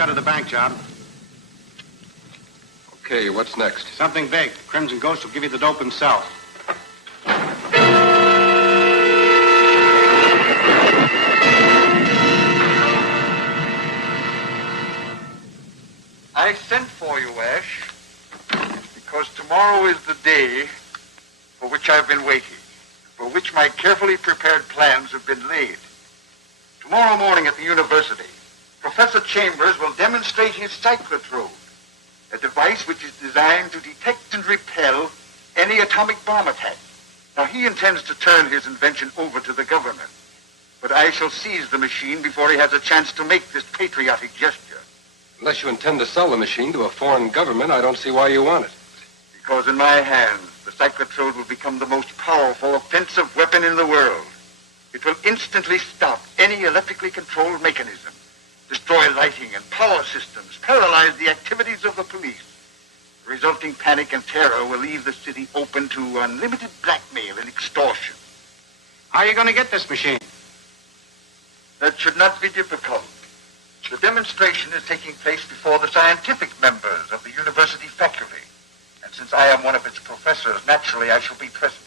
cut of the bank job. Okay, what's next? Something big. Crimson Ghost will give you the dope himself. I sent for you, Ash, because tomorrow is the day for which I've been waiting, for which my carefully prepared plans have been laid. Tomorrow morning at the university, Professor Chambers will demonstrate his cyclotrode, a device which is designed to detect and repel any atomic bomb attack. Now, he intends to turn his invention over to the government, but I shall seize the machine before he has a chance to make this patriotic gesture. Unless you intend to sell the machine to a foreign government, I don't see why you want it. Because in my hands, the cyclotrode will become the most powerful offensive weapon in the world. It will instantly stop any electrically controlled mechanism, destroy lighting and power systems, paralyze the activities of the police. The resulting panic and terror will leave the city open to unlimited blackmail and extortion. How are you going to get this machine? That should not be difficult. The demonstration is taking place before the scientific members of the university faculty. And since I am one of its professors, naturally I shall be present.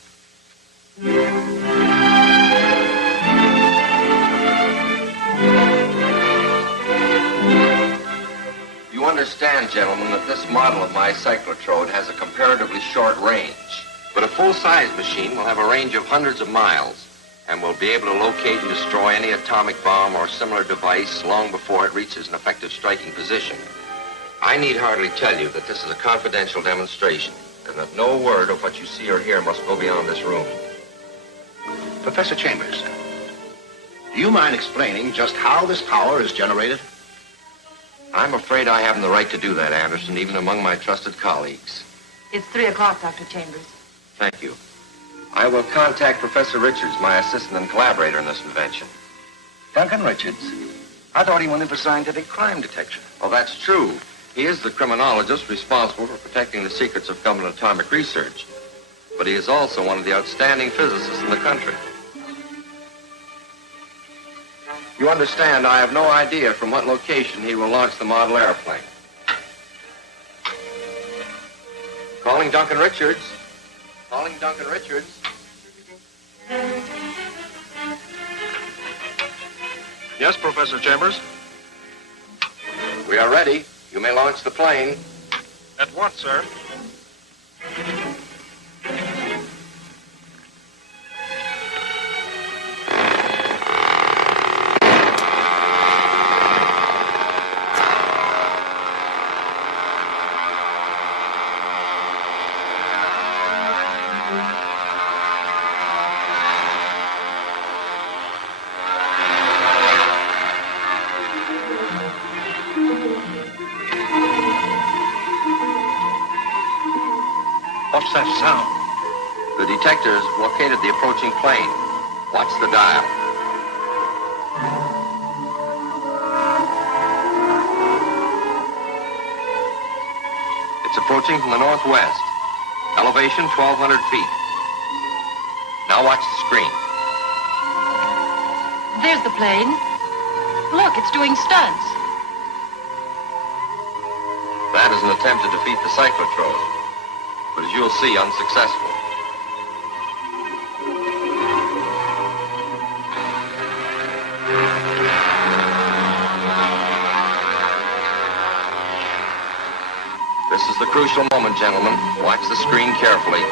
You understand, gentlemen, that this model of my cyclotrode has a comparatively short range. But a full-size machine will have a range of hundreds of miles and will be able to locate and destroy any atomic bomb or similar device long before it reaches an effective striking position. I need hardly tell you that this is a confidential demonstration and that no word of what you see or hear must go beyond this room. Professor Chambers, do you mind explaining just how this power is generated? I'm afraid I haven't the right to do that, Anderson, even among my trusted colleagues. It's 3 o'clock, Dr. Chambers. Thank you. I will contact Professor Richards, my assistant and collaborator in this invention. Duncan Richards? I thought he went in for scientific crime detection. Oh, that's true. He is the criminologist responsible for protecting the secrets of government atomic research. But he is also one of the outstanding physicists in the country. You understand, I have no idea from what location he will launch the model airplane. Calling Duncan Richards. Calling Duncan Richards. Yes, Professor Chambers? We are ready. You may launch the plane. At once, sir. What's that sound? The detector has located the approaching plane. Watch the dial. It's approaching from the northwest. Elevation 1,200 feet. Now watch the screen. There's the plane. Look, it's doing stunts. That is an attempt to defeat the cyclotrode, but as you'll see, unsuccessful. This is the crucial moment, gentlemen. Watch the screen carefully.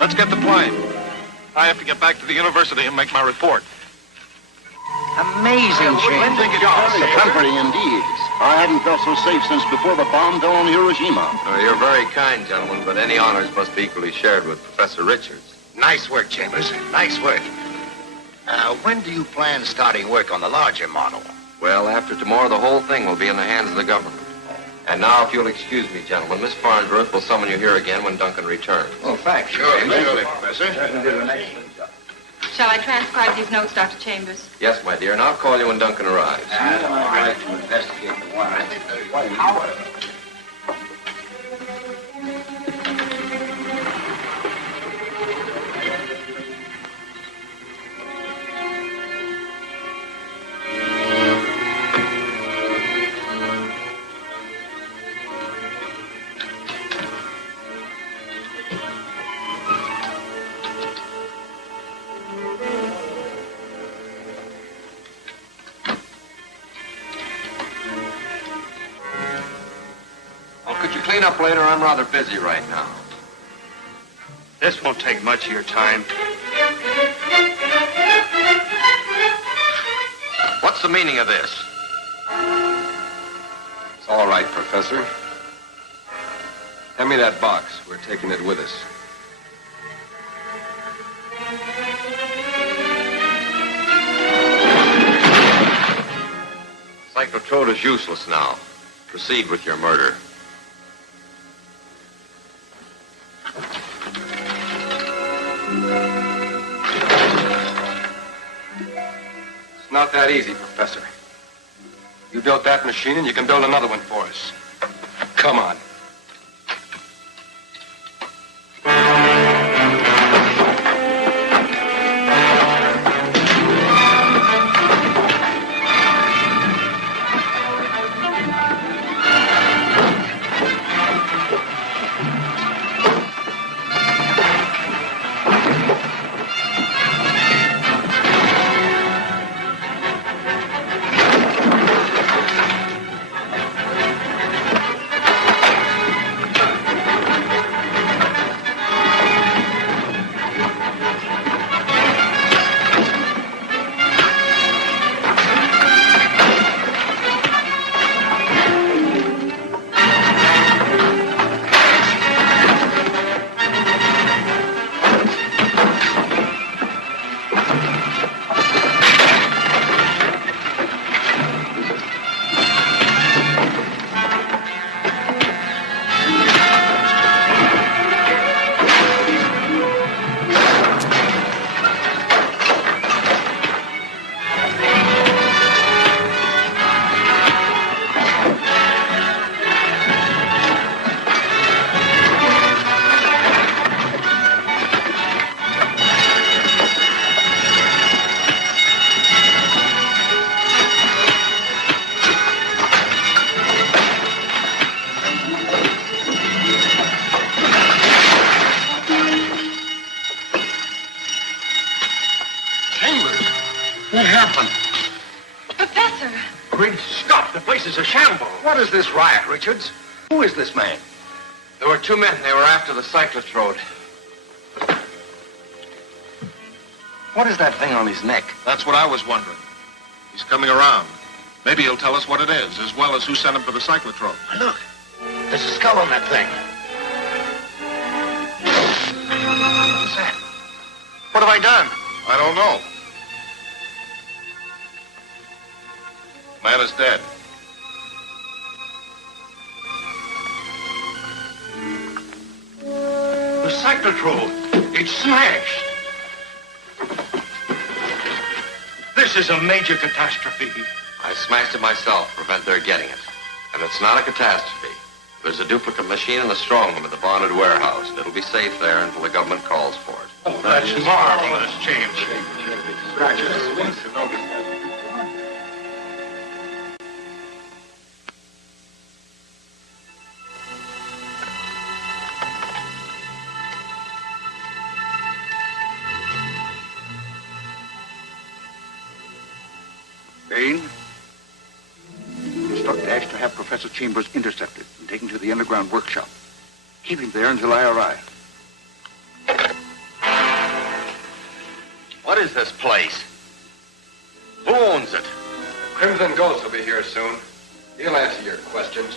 Let's get the plane. I have to get back to the university and make my report. Amazing change. Comforting indeed. I hadn't felt so safe since before the bomb fell on Hiroshima. You're very kind, gentlemen, but any honors must be equally shared with Professor Richards. Nice work, Chambers. Nice work. When do you plan starting work on the larger model? Well, after tomorrow, the whole thing will be in the hands of the government. And now, if you'll excuse me, gentlemen, Miss Farnsworth will summon you here again when Duncan returns. Oh, thanks. Sure, Professor. Shall I transcribe these notes, Dr. Chambers? Yes, my dear, and I'll call you when Duncan arrives. I'd like to investigate the one. I think there's one power. Could you clean up later? I'm rather busy right now. This won't take much of your time. What's the meaning of this? It's all right, Professor. Hand me that box. We're taking it with us. Cyclotrode is useless now. Proceed with your murder. It's not that easy, Professor. You built that machine, and you can build another one for us. Come on. What happened? Professor! Great Scott, the place is a shambles. What is this riot, Richards? Who is this man? There were two men. They were after the cyclotrode. What is that thing on his neck? That's what I was wondering. He's coming around. Maybe he'll tell us what it is, as well as who sent him for the cyclotrode. Look, there's a skull on that thing. What's that? What have I done? I don't know. Man is dead. The cyclotrode. It's smashed. This is a major catastrophe. I smashed it myself to prevent their getting it. And it's not a catastrophe. There's a duplicate machine in the strong room at the bonded warehouse. It'll be safe there until the government calls for it. Oh, that's marvelous, James. Bain, instruct Ash to have Professor Chambers intercepted and taken to the underground workshop. Keep him there until I arrive. What is this place? Who owns it? Crimson Ghost will be here soon. He'll answer your questions.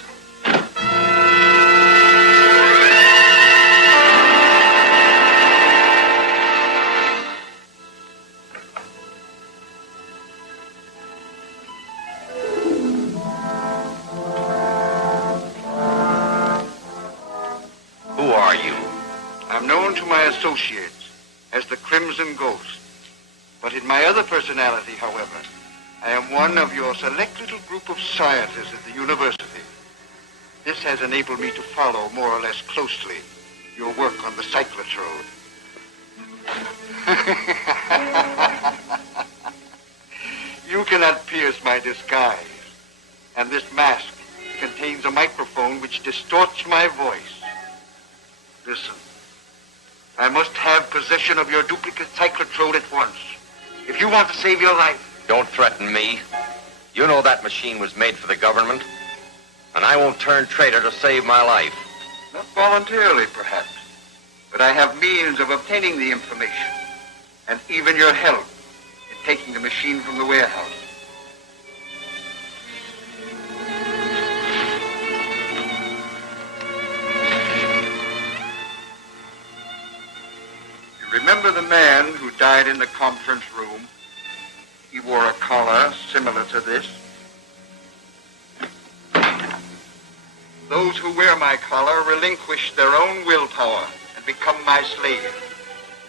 I'm known to my associates as the Crimson Ghost. But in my other personality, however, I am one of your select little group of scientists at the university. This has enabled me to follow more or less closely your work on the cyclotrode. You cannot pierce my disguise, and this mask contains a microphone which distorts my voice. Listen, I must have possession of your duplicate cyclotrode at once, if you want to save your life. Don't threaten me. You know that machine was made for the government, and I won't turn traitor to save my life. Not voluntarily, perhaps, but I have means of obtaining the information, and even your help in taking the machine from the warehouse. You remember the man who died in the conference room? He wore a collar similar to this. Those who wear my collar relinquish their own willpower and become my slave.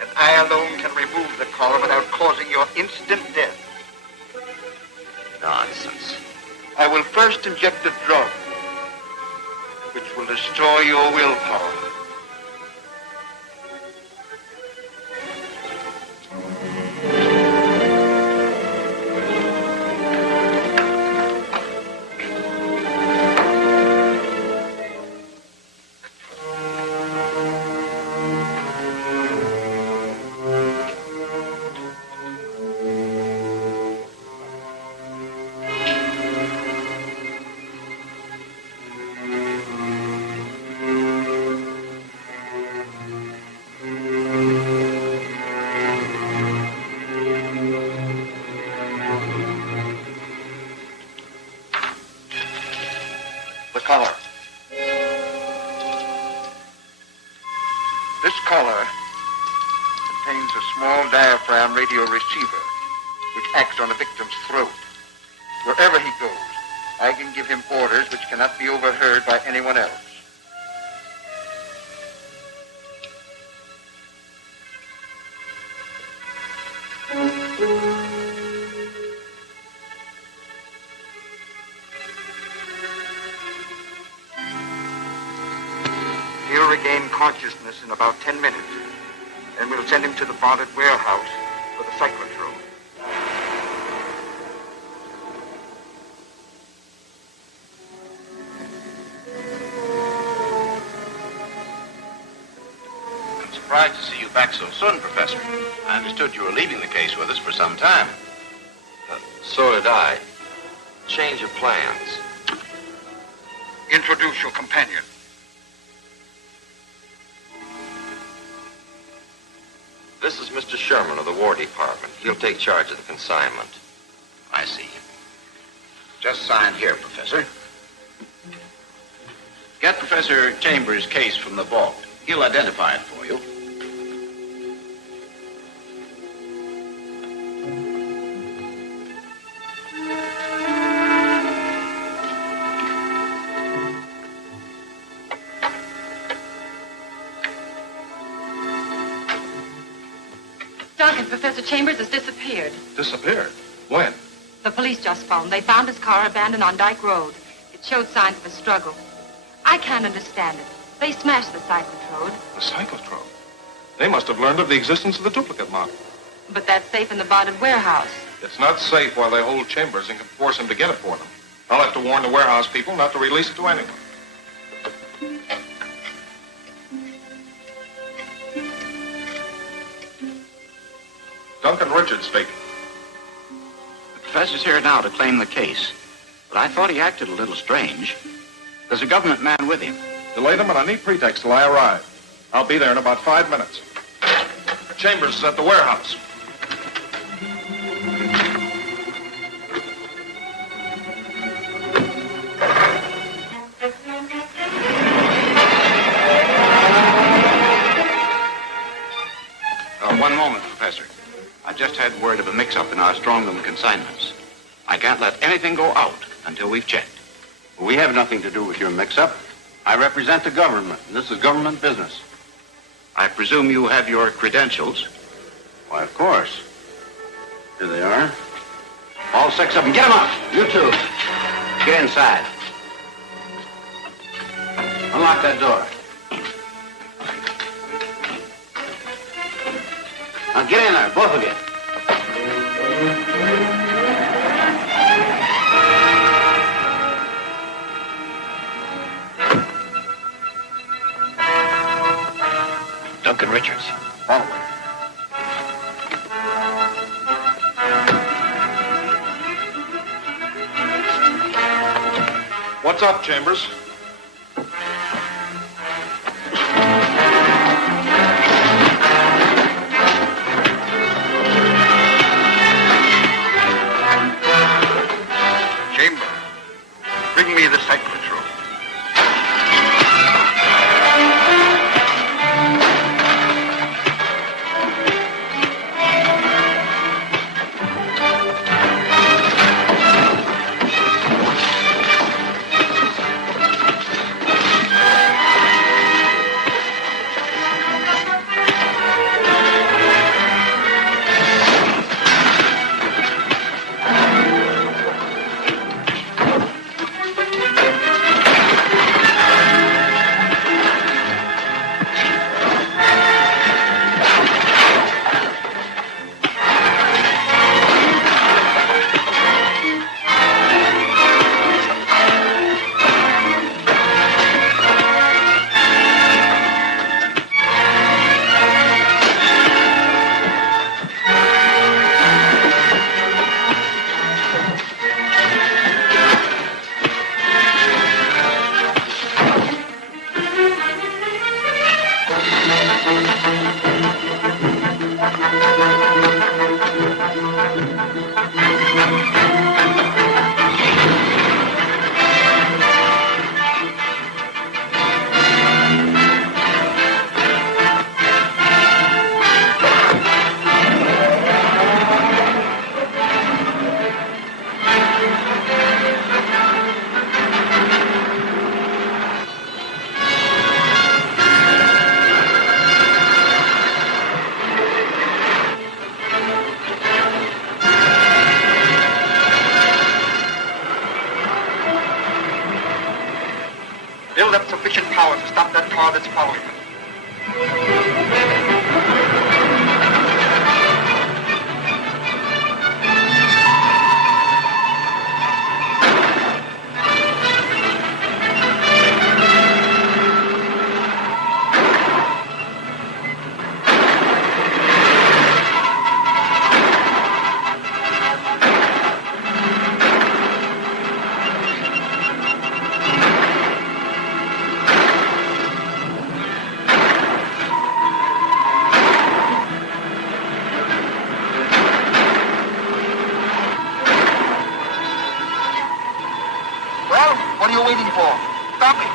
And I alone can remove the collar without causing your instant death. Nonsense. I will first inject a drug which will destroy your willpower. Collar. This collar contains a small diaphragm radio receiver which acts on the victim's throat. Wherever he goes, I can give him orders which cannot be overheard by anyone else. He'll regain consciousness in about 10 minutes. Then we'll send him to the bonded warehouse for the cyclotrode. I'm surprised to see you back so soon, Professor. I understood you were leaving the case with us for some time. So did I. Change of plans. Introduce your companion. This is Mr. Sherman of the War Department. He'll take charge of the consignment. I see. Just sign here, Professor. Get Professor Chambers' case from the vault. He'll identify it for you. Duncan, Professor Chambers has disappeared. Disappeared? When? The police just phoned. They found his car abandoned on Dyke Road. It showed signs of a struggle. I can't understand it. They smashed the cyclotrode. The cyclotrode? They must have learned of the existence of the duplicate model. But that's safe in the bonded warehouse. It's not safe while they hold Chambers and can force him to get it for them. I'll have to warn the warehouse people not to release it to anyone. Duncan Richards speaking. The professor's here now to claim the case. But I thought he acted a little strange. There's a government man with him. Delay them on a neat pretext till I arrive. I'll be there in about 5 minutes. Chambers is at the warehouse. One moment, Professor. I just had word of a mix-up in our strongroom consignments. I can't let anything go out until we've checked. We have nothing to do with your mix-up. I represent the government. This is government business. I presume you have your credentials? Why, of course. Here they are. All 6 of them. Get them up. You too. Get inside. Unlock that door. Now get in there, both of you. Duncan Richards. Follow me. What's up, Chambers? Chamber, bring me the cyclotron. Build up sufficient power to stop that car that's following us. Well, what are you waiting for? Stop it!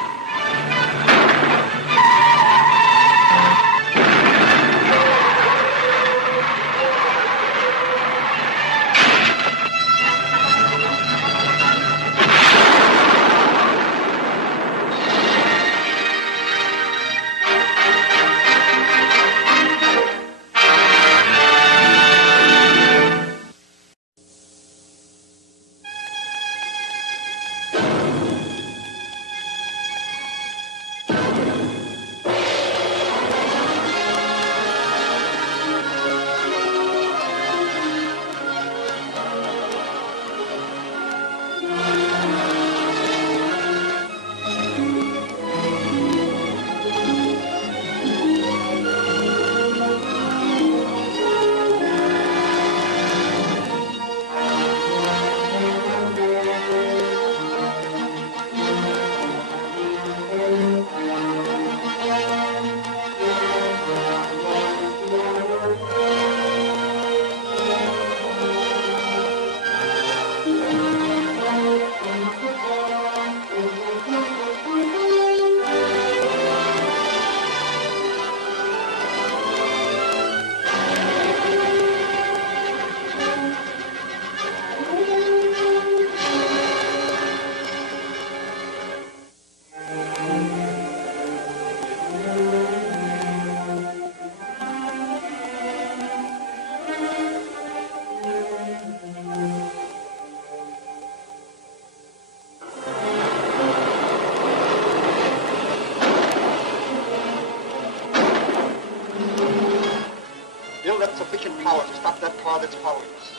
sufficient power to stop that car that's following us.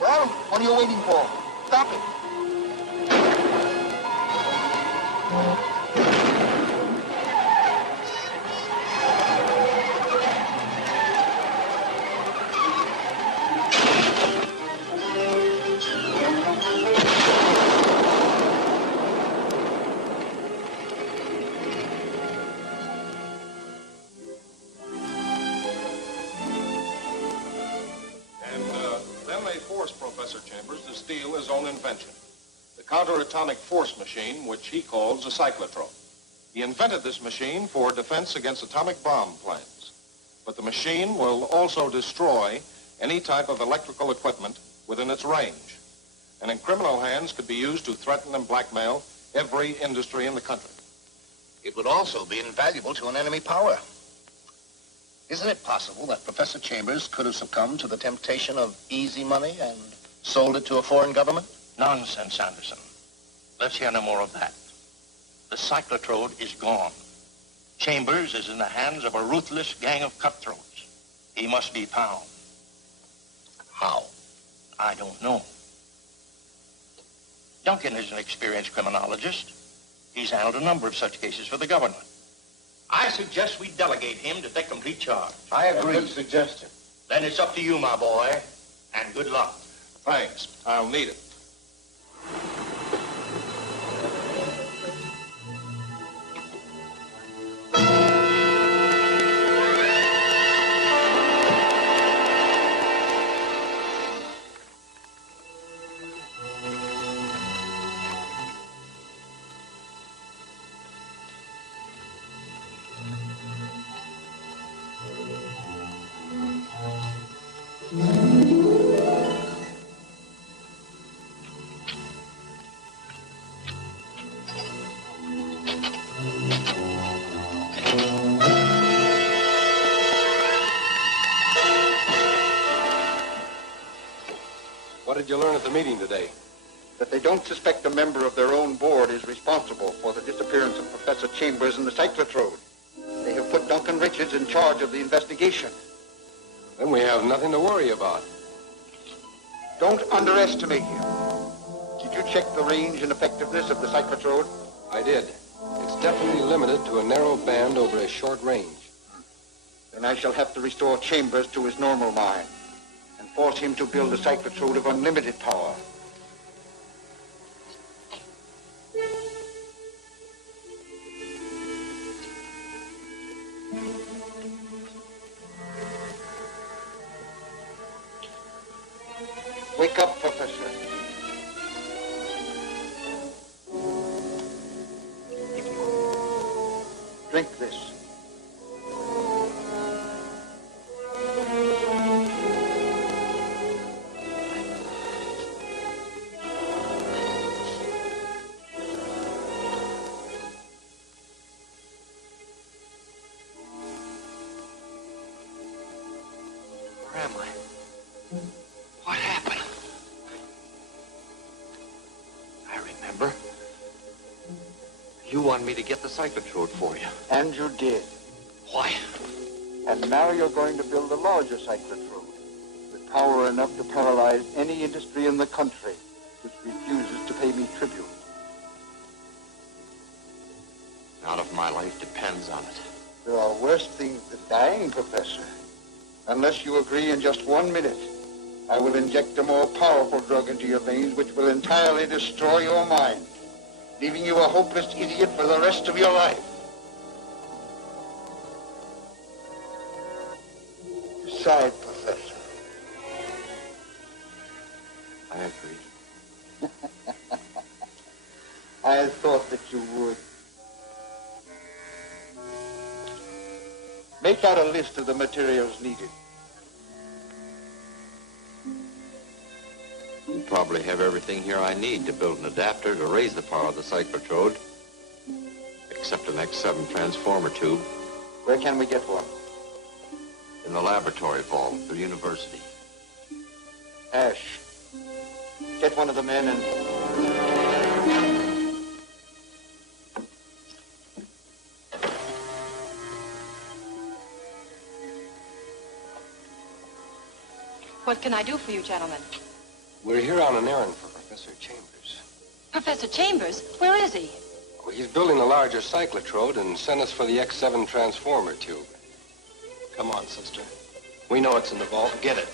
Well, what are you waiting for? Stop it. Professor Chambers to steal his own invention, the counter-atomic force machine, which he calls a cyclotron. He invented this machine for defense against atomic bomb plans. But the machine will also destroy any type of electrical equipment within its range, and in criminal hands could be used to threaten and blackmail every industry in the country. It would also be invaluable to an enemy power. Isn't it possible that Professor Chambers could have succumbed to the temptation of easy money and sold it to a foreign government? Nonsense, Anderson. Let's hear no more of that. The cyclotrode is gone. Chambers is in the hands of a ruthless gang of cutthroats. He must be found. How? I don't know. Duncan is an experienced criminologist. He's handled a number of such cases for the government. I suggest we delegate him to take complete charge. I agree. Good suggestion. Then it's up to you, my boy, and good luck. Thanks. I'll need it. What did you learn at the meeting today? That they don't suspect a member of their own board is responsible for the disappearance of Professor Chambers and the cyclotrode. They have put Duncan Richards in charge of the investigation. Then we have nothing to worry about. Don't underestimate him. Did you check the range and effectiveness of the cyclotrode? I did. It's definitely limited to a narrow band over a short range. Then I shall have to restore Chambers to his normal mind and force him to build a cyclotrode of unlimited power. Wake up, Professor. Drink this. Where am I? What happened? I remember. You wanted me to get the cyclotrode for you. And you did. Why? And now you're going to build a larger cyclotrode with power enough to paralyze any industry in the country which refuses to pay me tribute. Not if my life depends on it. There are worse things than dying, Professor. Unless you agree in just 1 minute, I will inject a more powerful drug into your veins which will entirely destroy your mind, leaving you a hopeless idiot for the rest of your life. Decide, Professor. I agree. I thought that you would. Make out a list of the materials needed. You probably have everything here I need to build an adapter to raise the power of the cyclotrode, except an X7 transformer tube. Where can we get one? the laboratory vault of the university. Ash, get one of the men and... What can I do for you, gentlemen? We're here on an errand for Professor Chambers. Professor Chambers? Where is he? Well, he's building a larger cyclotrode and sent us for the X7 transformer tube. Come on, sister. We know it's in the vault. Get it.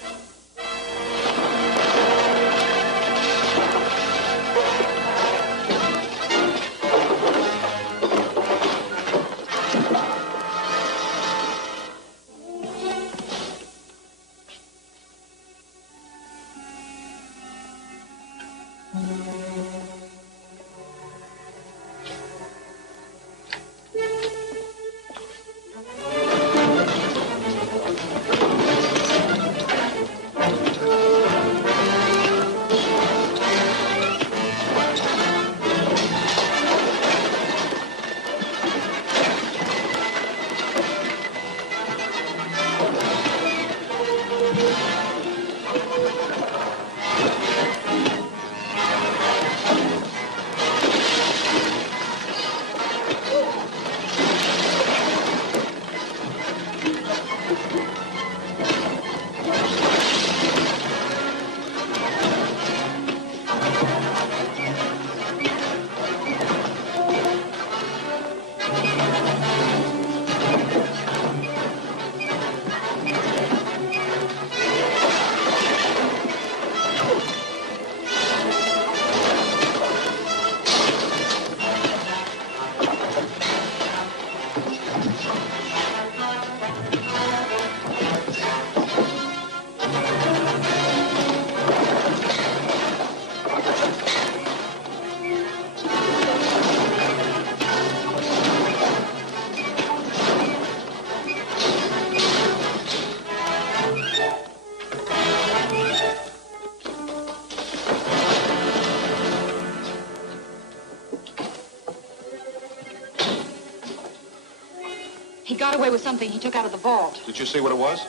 He got away with something he took out of the vault. Did you see what it was?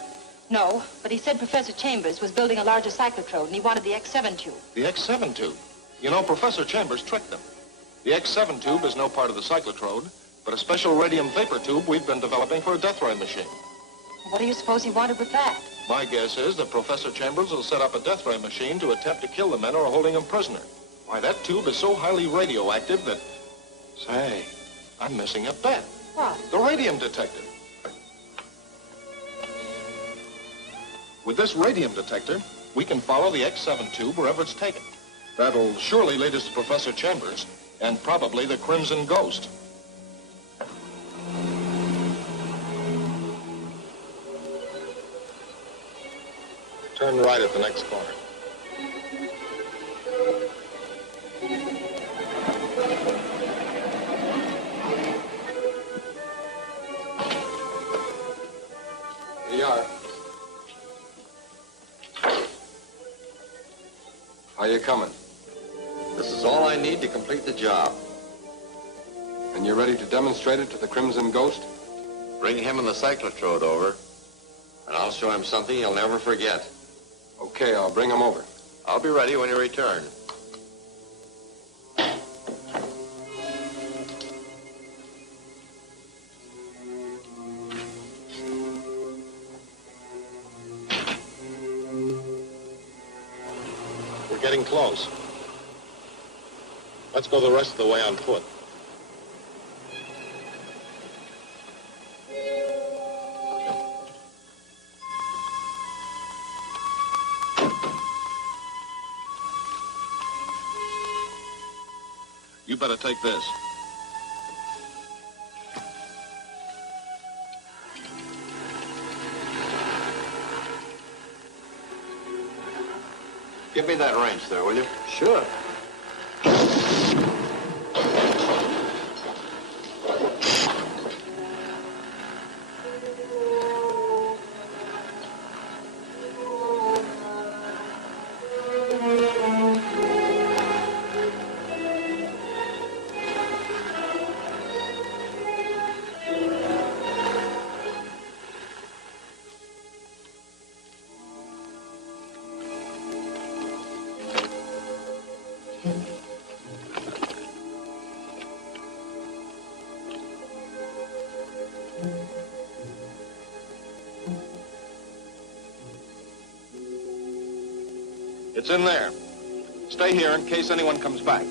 No, but he said Professor Chambers was building a larger cyclotrode, and he wanted the X7 tube. The X7 tube. You know, Professor Chambers tricked them. The X7 tube is no part of the cyclotrode, but a special radium vapor tube we've been developing for a death ray machine. What do you suppose he wanted with that? My guess is that Professor Chambers will set up a death ray machine to attempt to kill the men who are holding him prisoner. Why, that tube is so highly radioactive that... Say, I'm missing a bet. What? The radium detector. With this radium detector, we can follow the X7 tube wherever it's taken. That'll surely lead us to Professor Chambers and probably the Crimson Ghost. Turn right at the next corner. Here you are. How you coming? This is all I need to complete the job. And you're ready to demonstrate it to the Crimson Ghost? Bring him and the cyclotrode over, and I'll show him something he'll never forget. Okay, I'll bring him over. I'll be ready when you return. We're getting close. Let's go the rest of the way on foot. You better take this. Give me that wrench there, will you? Sure. It's in there. Stay here in case anyone comes back.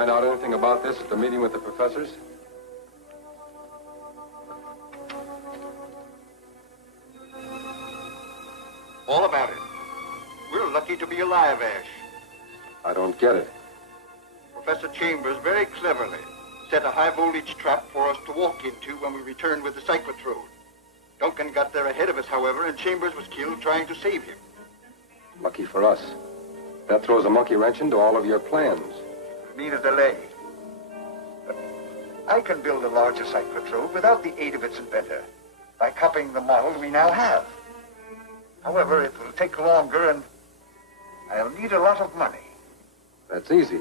Find out anything about this at the meeting with the professors? All about it. We're lucky to be alive, Ash. I don't get it. Professor Chambers very cleverly set a high-voltage trap for us to walk into when we returned with the cyclotrode. Duncan got there ahead of us, however, and Chambers was killed trying to save him. Lucky for us. That throws a monkey wrench into all of your plans. You mean a delay? But I can build a larger cyclotrode without the aid of its inventor, by copying the model we now have. However, it will take longer, and I'll need a lot of money. That's easy.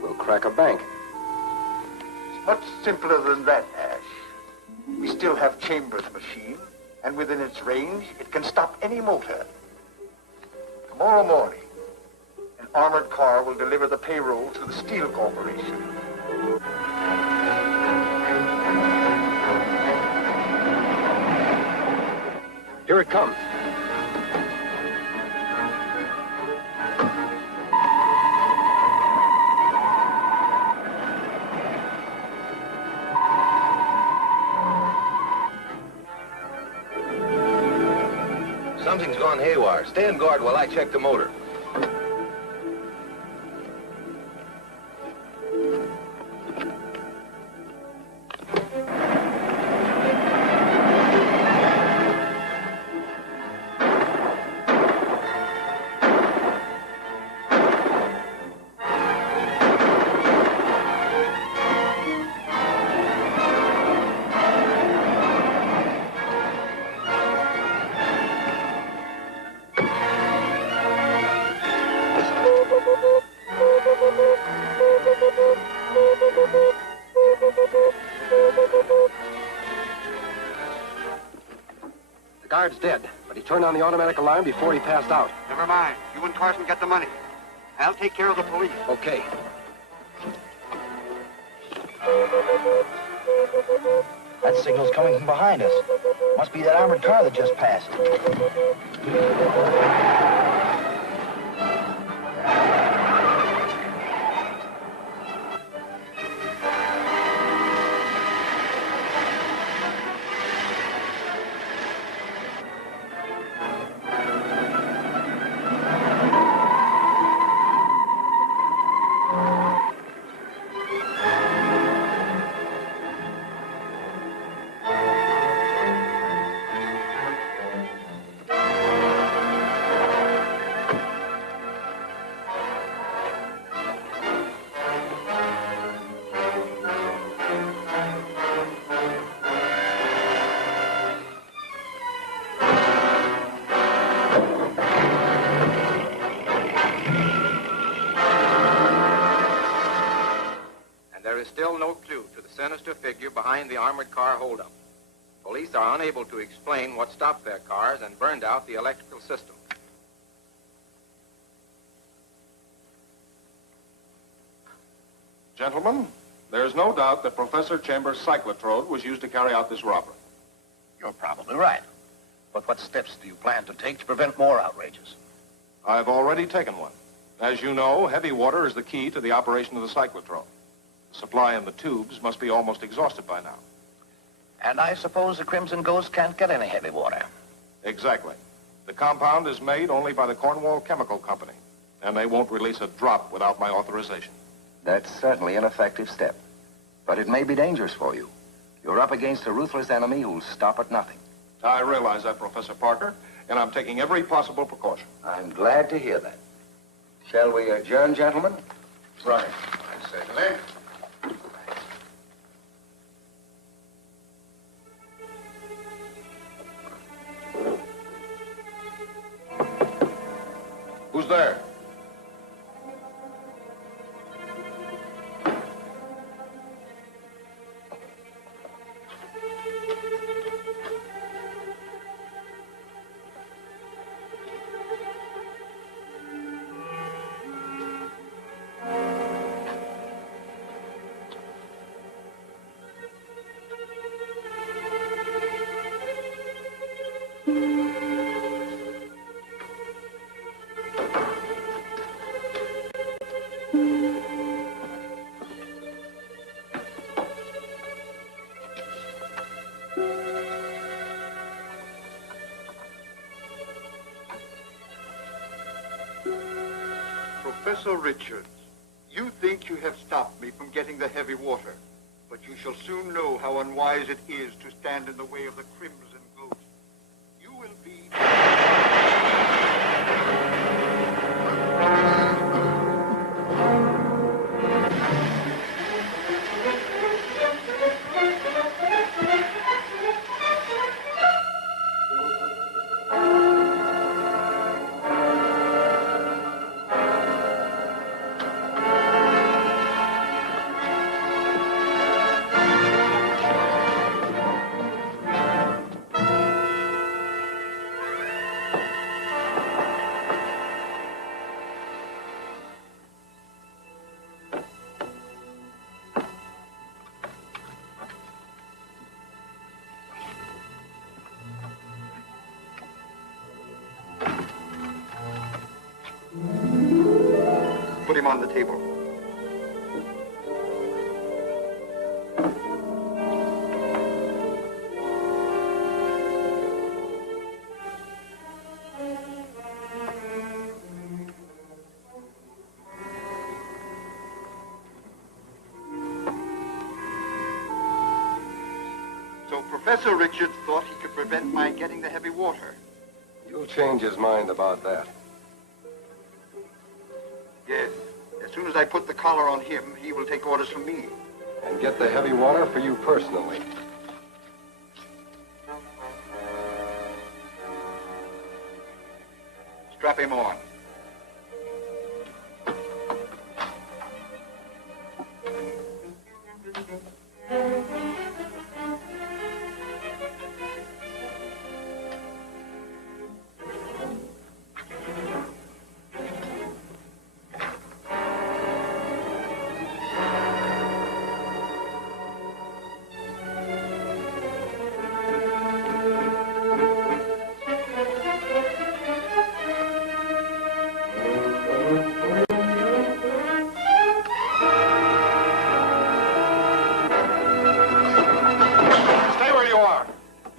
We'll crack a bank. It's much simpler than that, Ash. We still have Chambers' machine, and within its range, it can stop any motor. Tomorrow morning, an armored car will deliver the payroll to the Steel Corporation. Here it comes. Something's gone haywire. Stay on guard while I check the motor. The guard's dead, but he turned on the automatic alarm before he passed out. Never mind. You and Carson get the money. I'll take care of the police. Okay. That signal's coming from behind us. Must be that armored car that just passed. Still no clue to the sinister figure behind the armored car holdup. Police are unable to explain what stopped their cars and burned out the electrical system. Gentlemen, there's no doubt that Professor Chambers' cyclotrode was used to carry out this robbery. You're probably right. But what steps do you plan to take to prevent more outrages? I've already taken one. As you know, heavy water is the key to the operation of the cyclotrode. The supply in the tubes must be almost exhausted by now. And I suppose the Crimson Ghost can't get any heavy water. Exactly. The compound is made only by the Cornwall Chemical Company, and they won't release a drop without my authorization. That's certainly an effective step. But it may be dangerous for you. You're up against a ruthless enemy who'll stop at nothing. I realize that, Professor Parker, and I'm taking every possible precaution. I'm glad to hear that. Shall we adjourn, gentlemen? Right. Certainly. Who's there? Professor Richards, you think you have stopped me from getting the heavy water, but you shall soon know how unwise it is to stand in the way of the Crimson Ghost. You will be... him on the table. So Professor Richards thought he could prevent my getting the heavy water. You'll change his mind about that. Yes. As soon as I put the collar on him, he will take orders from me. And get the heavy water for you personally. Strap him on.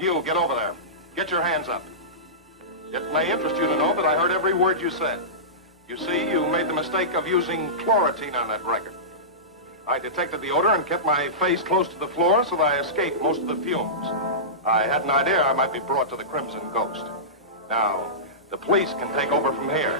You, get over there. Get your hands up. It may interest you to know that I heard every word you said. You see, you made the mistake of using chlorotine on that record. I detected the odor and kept my face close to the floor so that I escaped most of the fumes. I had an idea I might be brought to the Crimson Ghost. Now, the police can take over from here.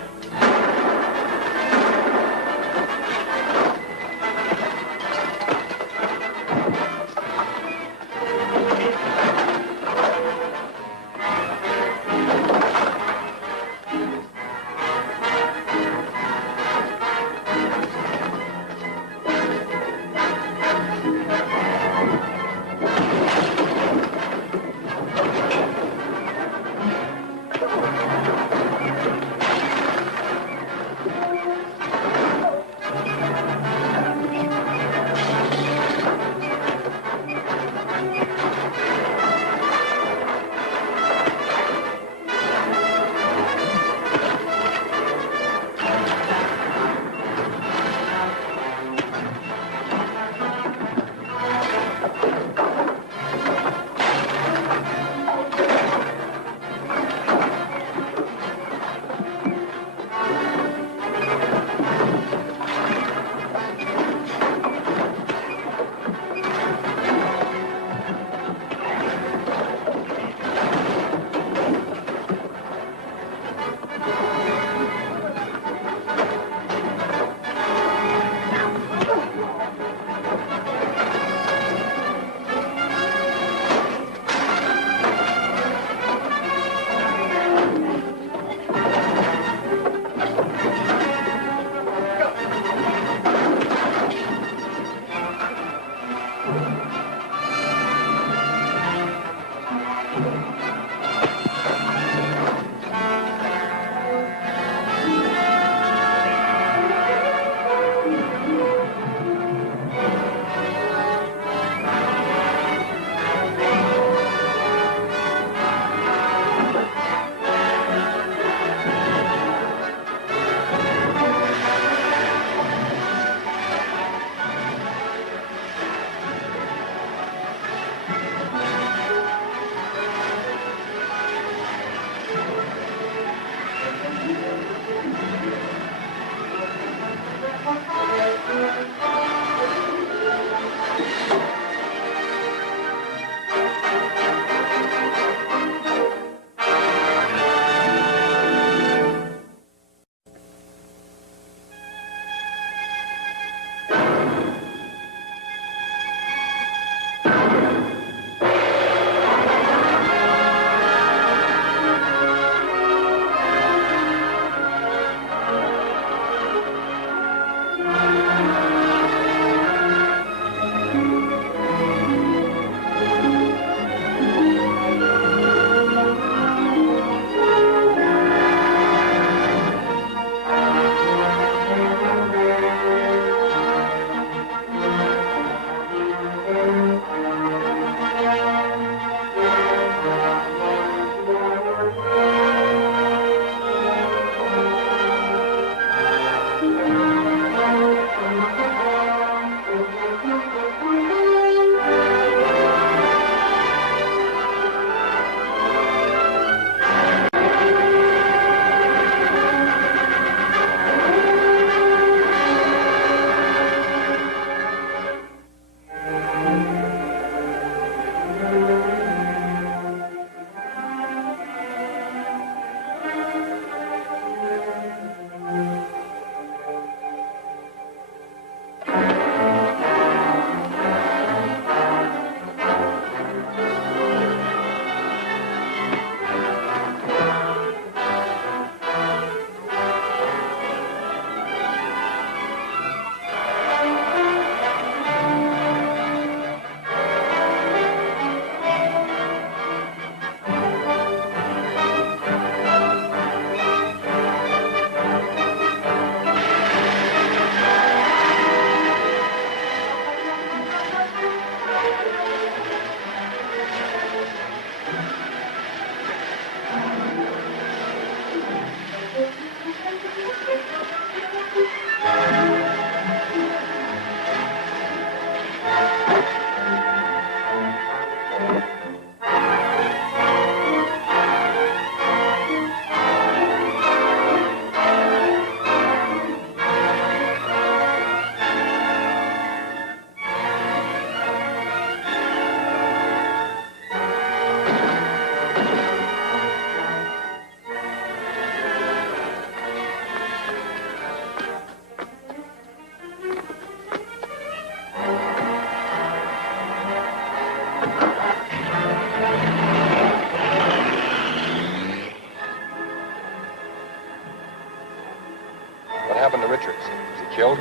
happened to Richards? Was he killed?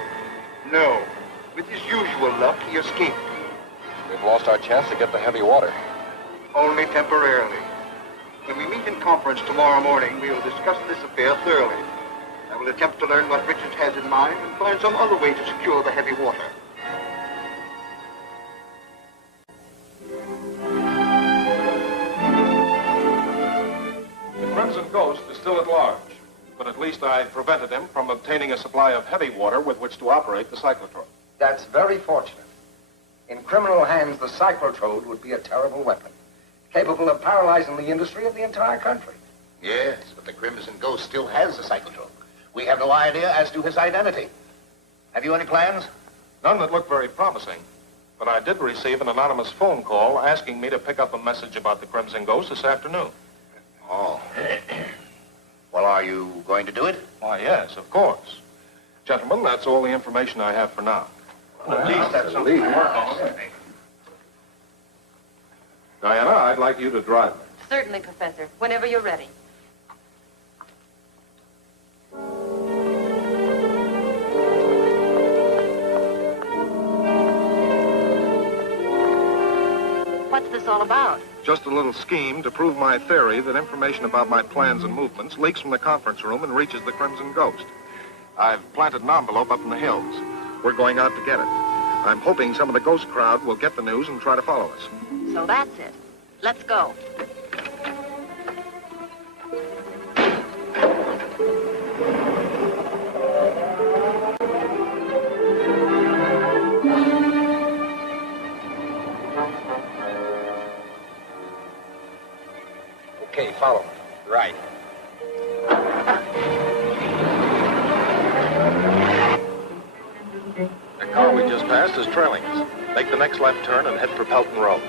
No. With his usual luck, he escaped. We've lost our chance to get the heavy water. Only temporarily. When we meet in conference tomorrow morning, we will discuss this affair thoroughly. I will attempt to learn what Richards has in mind and find some other way to secure the heavy water. The Crimson Ghost is still at large, but at least I prevented him from obtaining a supply of heavy water with which to operate the cyclotron. That's very fortunate. In criminal hands, the cyclotrode would be a terrible weapon, capable of paralyzing the industry of the entire country. Yes, but the Crimson Ghost still has the cyclotron. We have no idea as to his identity. Have you any plans? None that look very promising, but I did receive an anonymous phone call asking me to pick up a message about the Crimson Ghost this afternoon. Oh. Well, are you going to do it? Why, yes, of course. Gentlemen, that's all the information I have for now. At least that's something to work on. Diana, I'd like you to drive me. Certainly, Professor. Whenever you're ready. What's this all about? Just a little scheme to prove my theory that information about my plans and movements leaks from the conference room and reaches the Crimson Ghost. I've planted an envelope up in the hills. We're going out to get it. I'm hoping some of the ghost crowd will get the news and try to follow us. So that's it. Let's go. Okay, follow me. Right. The car we just passed is trailing us. Make the next left turn and head for Pelton Road.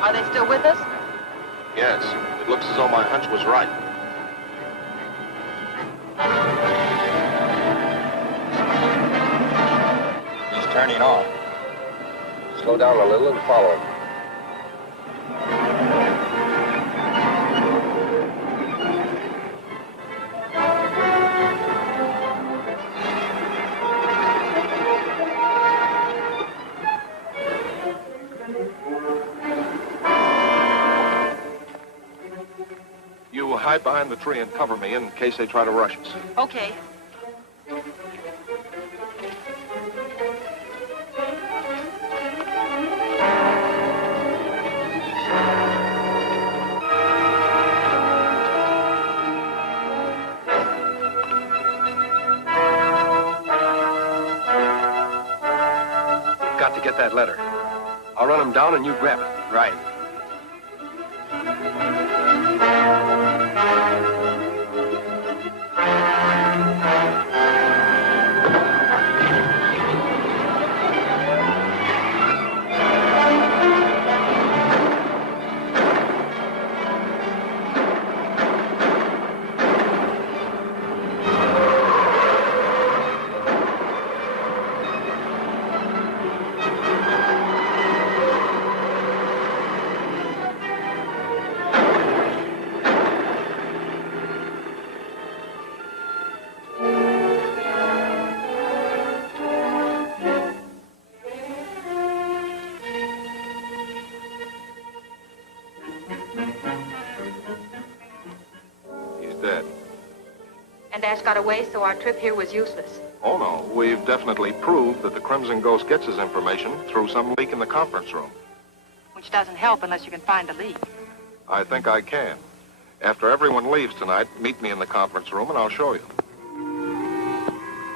Are they still with us? Yes, it looks as though my hunch was right. He's turning off. Slow down a little and follow him. You hide behind the tree and cover me in case they try to rush us. Okay. Got to get that letter. I'll run him down and you grab it. Right. Dead. And Ash got away, so our trip here was useless. Oh, no. We've definitely proved that the Crimson Ghost gets his information through some leak in the conference room. Which doesn't help unless you can find a leak. I think I can. After everyone leaves tonight, meet me in the conference room and I'll show you.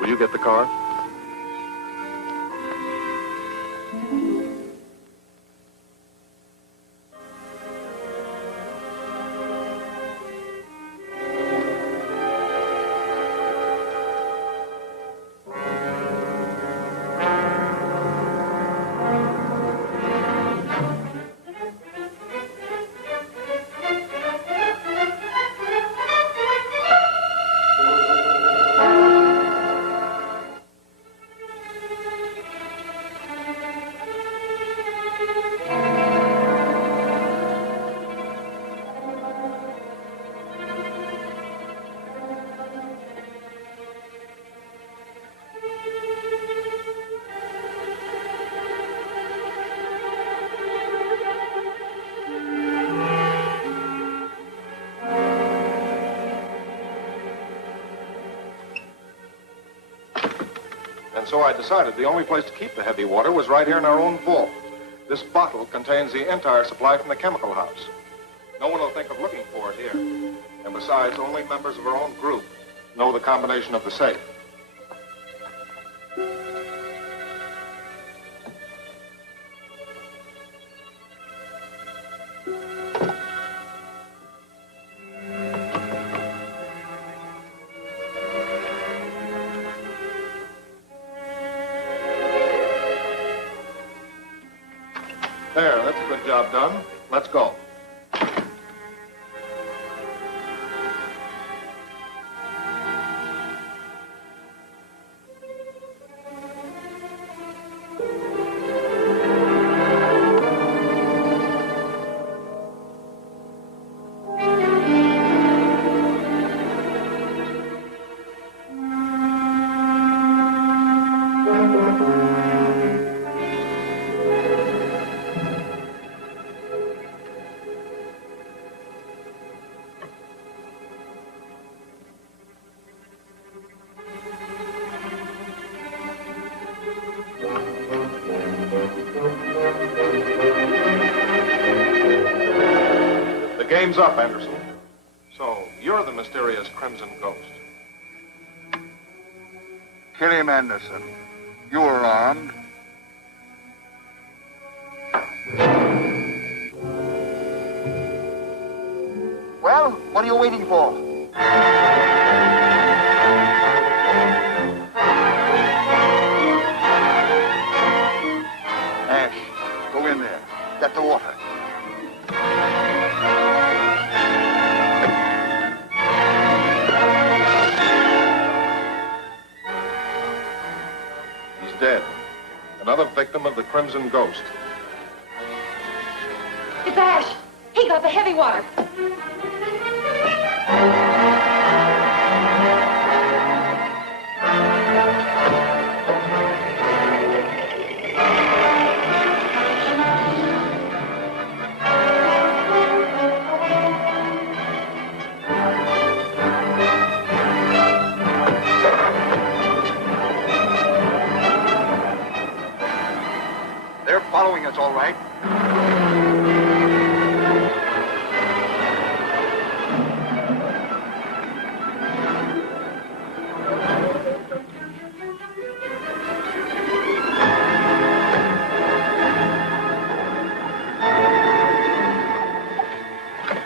Will you get the car? And so I decided the only place to keep the heavy water was right here in our own vault. This bottle contains the entire supply from the chemical house. No one will think of looking for it here. And besides, only members of our own group know the combination of the safe. There, that's a good job done. Let's go. The game's up, Anderson. So, you're the mysterious Crimson Ghost. Kill him, Anderson. You were armed. Well, what are you waiting for? Ash, go in there. Get the water. He's dead. Another victim of the Crimson Ghost. It's Ash. He got the heavy water. They're following us, all right.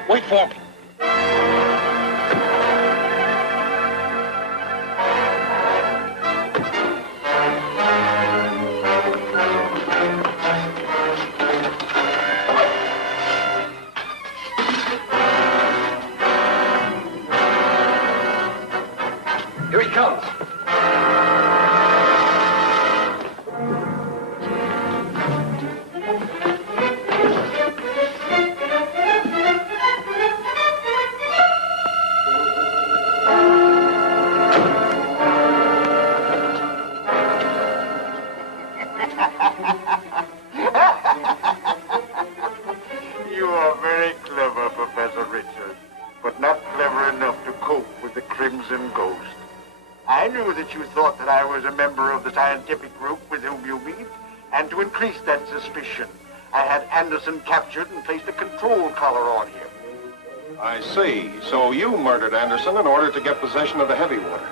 Wait for me. Here he comes. You are very clever, Professor Richard, but not clever enough to cope with the Crimson Ghost. I knew that you thought that I was a member of the scientific group with whom you meet, and to increase that suspicion, I had Anderson captured and placed a control collar on him. I see. So you murdered Anderson in order to get possession of the heavy water.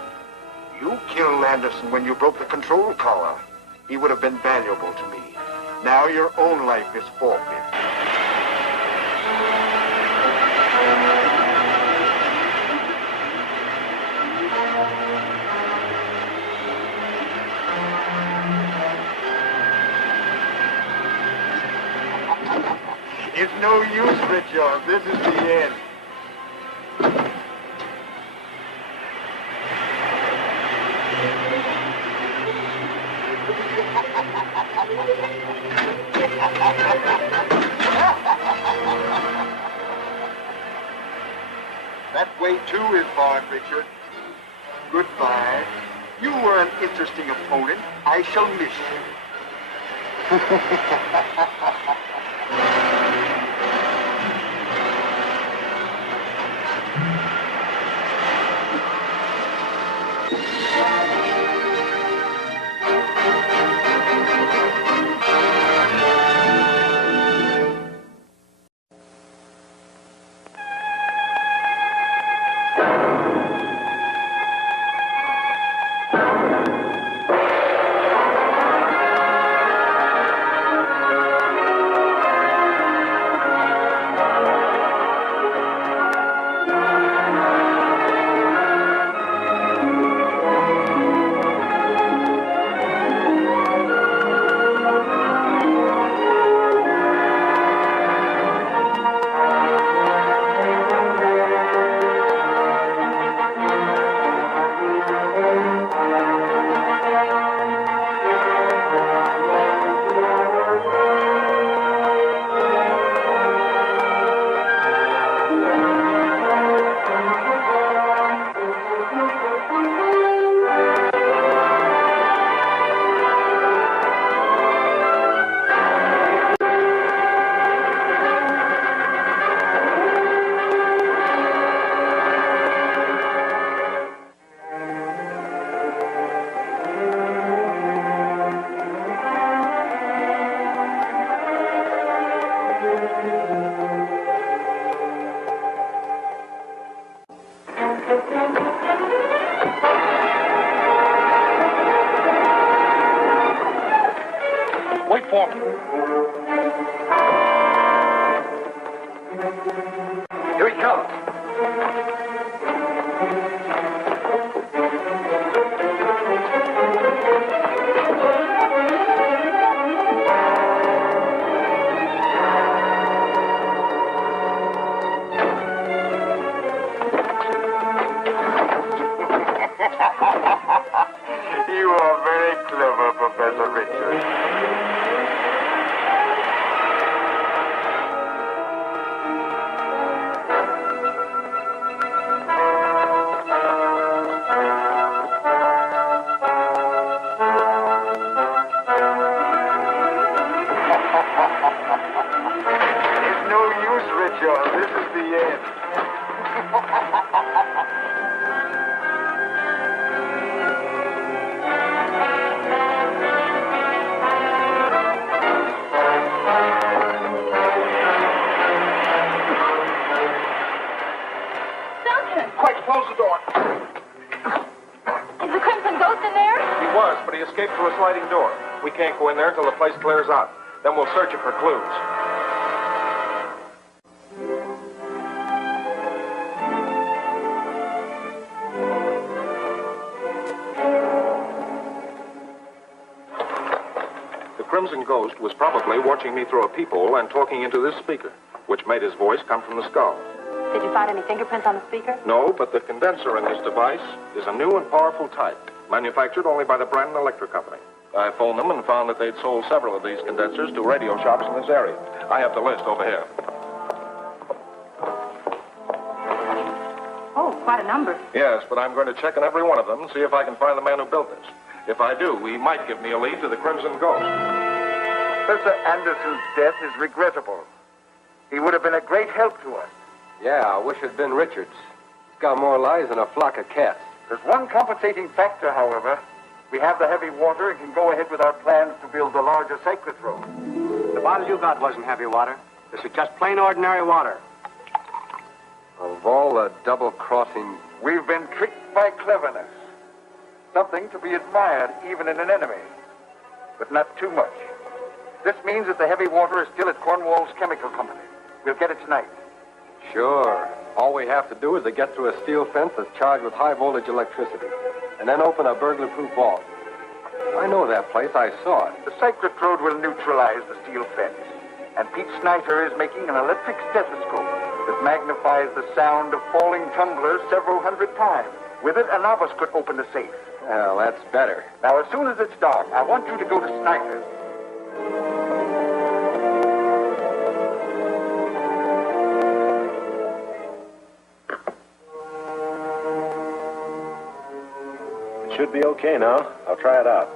You killed Anderson when you broke the control collar. He would have been valuable to me. Now your own life is forfeit. It's no use, Richard. This is the end. That way, too, is barred, Richard. Goodbye. You were an interesting opponent. I shall miss you. Wait for me. Here he comes. You are very clever, Professor Richards. It's no use, Richard. This is the end. Quick, close the door. Is the Crimson Ghost in there? He was, but he escaped through a sliding door. We can't go in there until the place clears out. Then we'll search it for clues. The Crimson Ghost was probably watching me through a peephole and talking into this speaker, which made his voice come from the skull. Did you find any fingerprints on the speaker? No, but the condenser in this device is a new and powerful type, manufactured only by the Brandon Electric Company. I phoned them and found that they'd sold several of these condensers to radio shops in this area. I have the list over here. Oh, quite a number. Yes, but I'm going to check on every one of them and see if I can find the man who built this. If I do, he might give me a lead to the Crimson Ghost. Professor Anderson's death is regrettable. He would have been a great help to us. Yeah, I wish it'd been Richards. He's got more lies than a flock of cats. There's one compensating factor, however. We have the heavy water and can go ahead with our plans to build the larger cyclotron. The bottle you got wasn't heavy water. This is just plain ordinary water. Of all the double-crossing... We've been tricked by cleverness. Something to be admired even in an enemy. But not too much. This means that the heavy water is still at Cornwall's Chemical Company. We'll get it tonight. Sure. All we have to do is to get through a steel fence that's charged with high-voltage electricity, and then open a burglar-proof vault. I know that place. I saw it. The cyclotrode will neutralize the steel fence. And Pete Snyder is making an electric stethoscope that magnifies the sound of falling tumblers several hundred times. With it, a novice could open the safe. Well, that's better. Now, as soon as it's dark, I want you to go to Snyder's. Should be okay now. I'll try it out.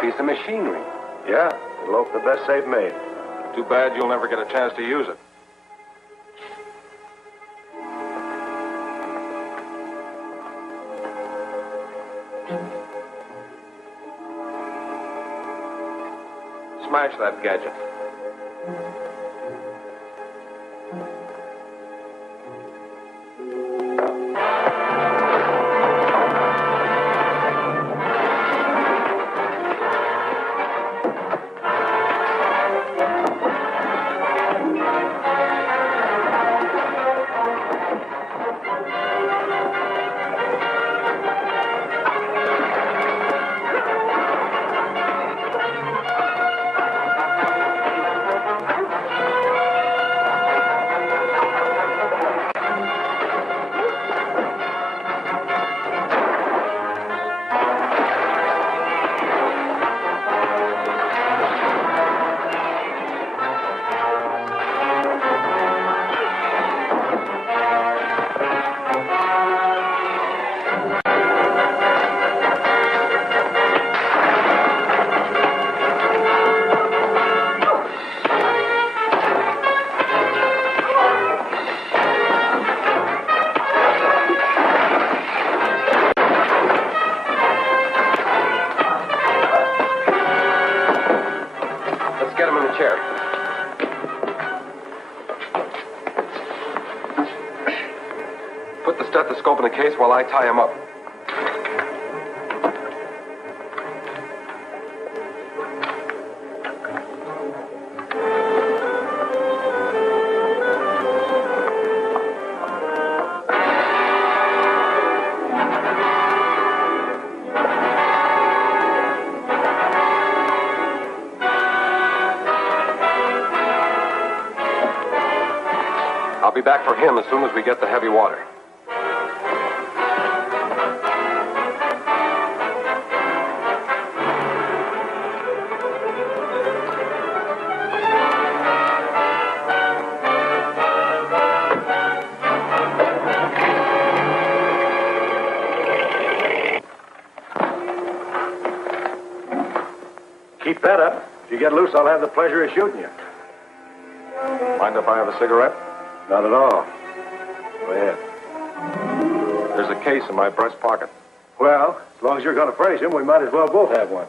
Piece of machinery. Yeah, it'll open the best safe made. Too bad you'll never get a chance to use it. Smash that gadget. here. Put the stethoscope in the case while I tie him up. I'll be back for him as soon as we get the heavy water. Keep that up. If you get loose, I'll have the pleasure of shooting you. Mind if I have a cigarette? Not at all. Go ahead. There's a case in my breast pocket. Well, as long as you're going to furnish him, we might as well both have one.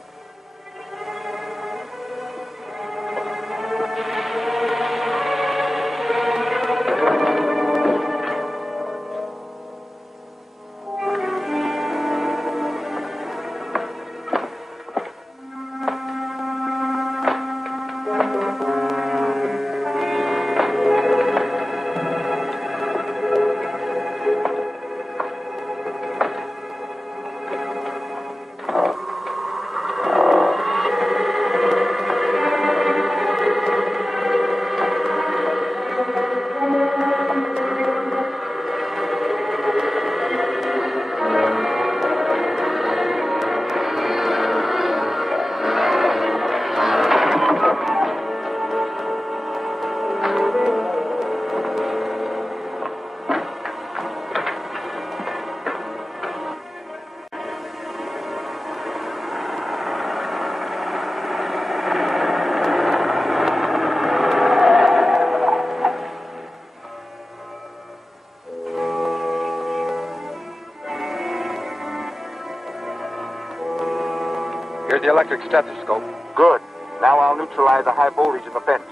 Here's the electric stethoscope. Good. Now I'll neutralize the high voltage in the fence.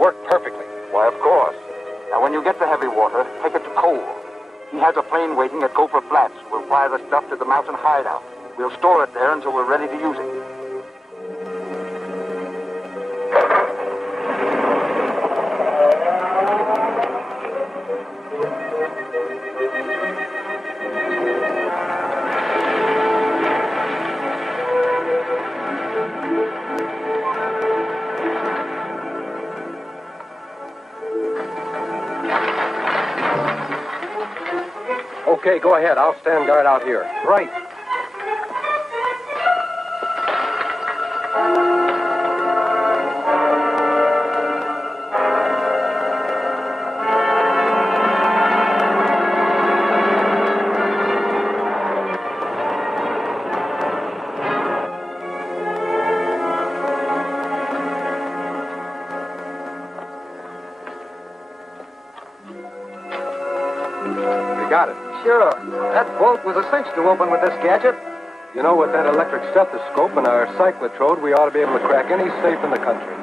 Worked perfectly. Why, of course. Now, when you get the heavy water, take it to Cole. He has a plane waiting at Gopher Flats. We'll fire the stuff to the mountain hideout. We'll store it there until we're ready to use it. Okay, go ahead. I'll stand guard out here. Right. You got it. Sure. That bolt was a cinch to open with this gadget. You know, with that electric stethoscope and our cyclotrode, we ought to be able to crack any safe in the country.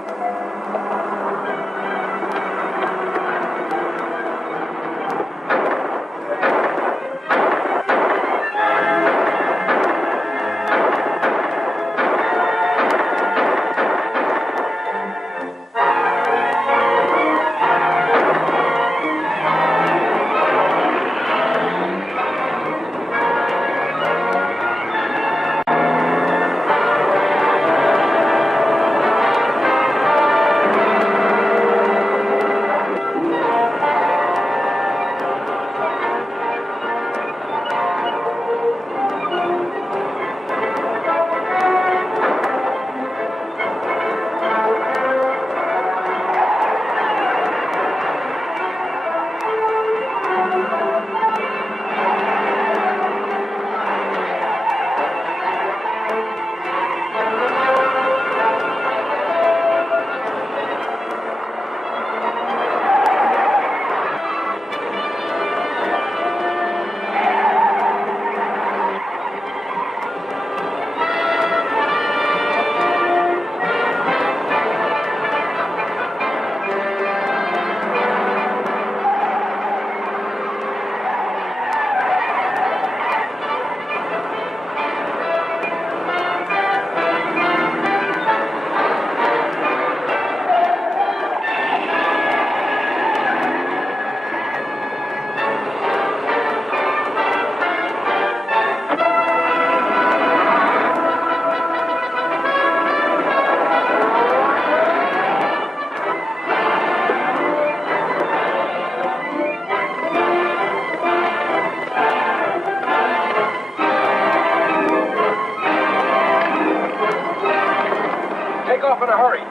Take off in a hurry.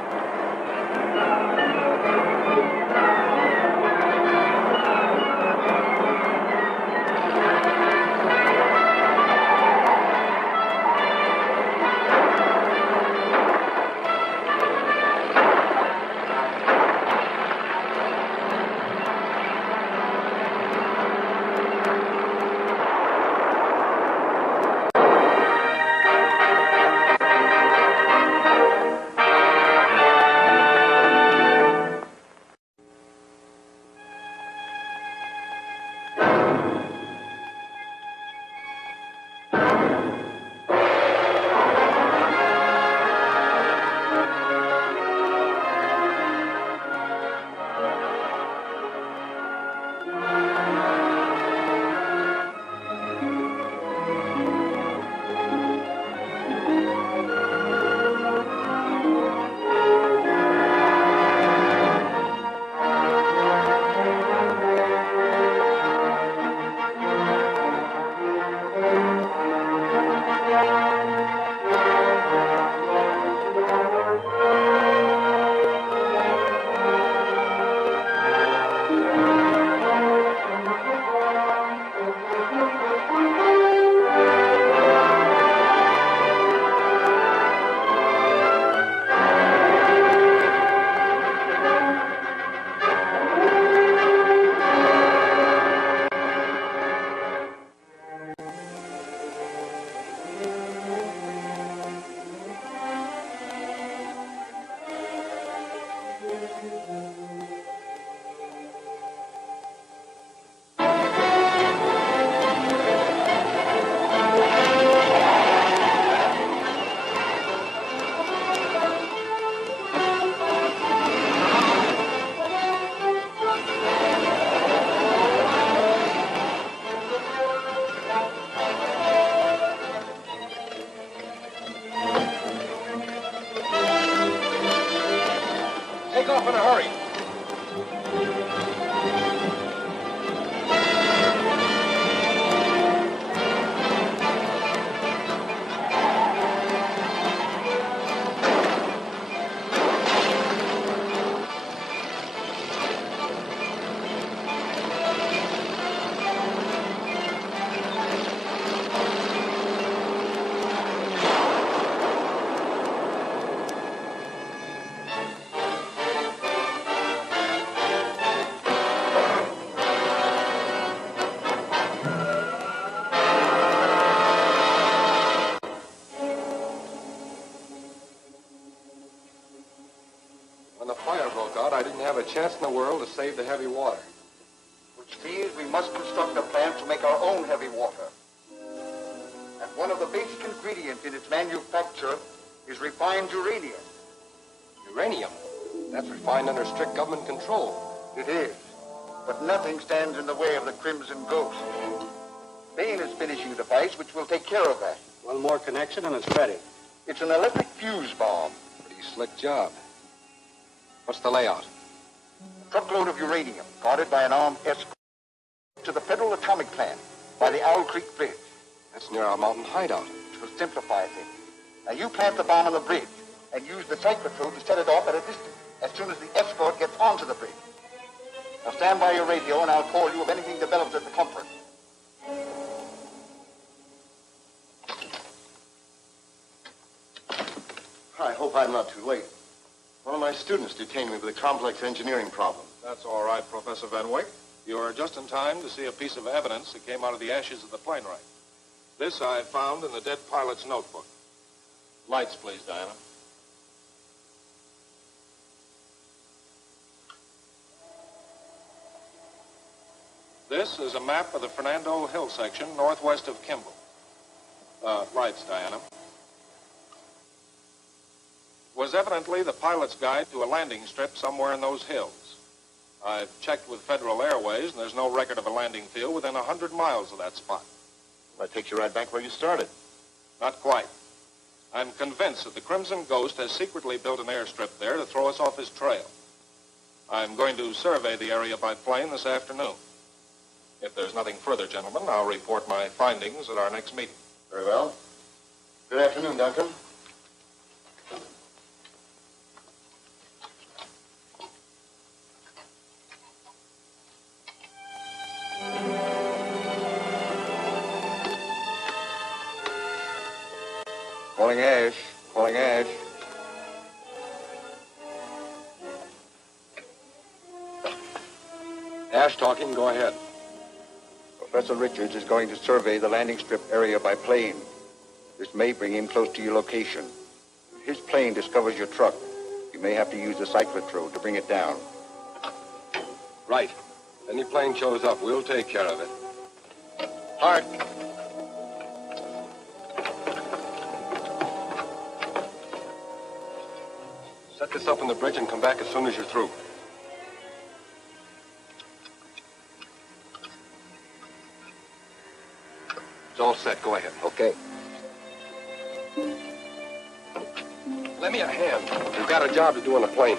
Take off in a hurry. When the fire broke out, I didn't have a chance in the world to save the heavy water. Which means we must construct a plant to make our own heavy water. And one of the basic ingredients in its manufacture is refined uranium. Uranium? That's refined under strict government control. It is. But nothing stands in the way of the Crimson Ghost. Bain is finishing a device which will take care of that. One more connection and it's ready. It's an electric fuse bomb. Pretty slick job. What's the layout? A truckload of uranium guarded by an armed escort to the Federal Atomic Plant by the Owl Creek Bridge. That's near our mountain hideout. Which will simplify things. Now you plant the bomb on the bridge and use the cyclotron to set it off at a distance as soon as the escort gets onto the bridge. Now stand by your radio and I'll call you if anything develops at the conference. I hope I'm not too late. One of my students detained me with a complex engineering problem. That's all right, Professor Van Wyck. You are just in time to see a piece of evidence that came out of the ashes of the plane wreck. This I found in the dead pilot's notebook. Lights, please, Diana. This is a map of the Fernando Hill section northwest of Kimball. Lights, Diana. Was evidently the pilot's guide to a landing strip somewhere in those hills. I've checked with Federal Airways, and there's no record of a landing field within 100 miles of that spot. That takes you right back where you started. Not quite. I'm convinced that the Crimson Ghost has secretly built an airstrip there to throw us off his trail. I'm going to survey the area by plane this afternoon. If there's nothing further, gentlemen, I'll report my findings at our next meeting. Very well. Good afternoon, Duncan. Calling Ash. Calling Ash. Ash talking. Go ahead. Professor Richards is going to survey the landing strip area by plane. This may bring him close to your location. If his plane discovers your truck, you may have to use the cyclotrode to bring it down. Right. Any plane shows up, we'll take care of it. Hart. Set this up on the bridge and come back as soon as you're through. It's all set. Go ahead. Okay. Lend me a hand. We've got a job to do on the plane.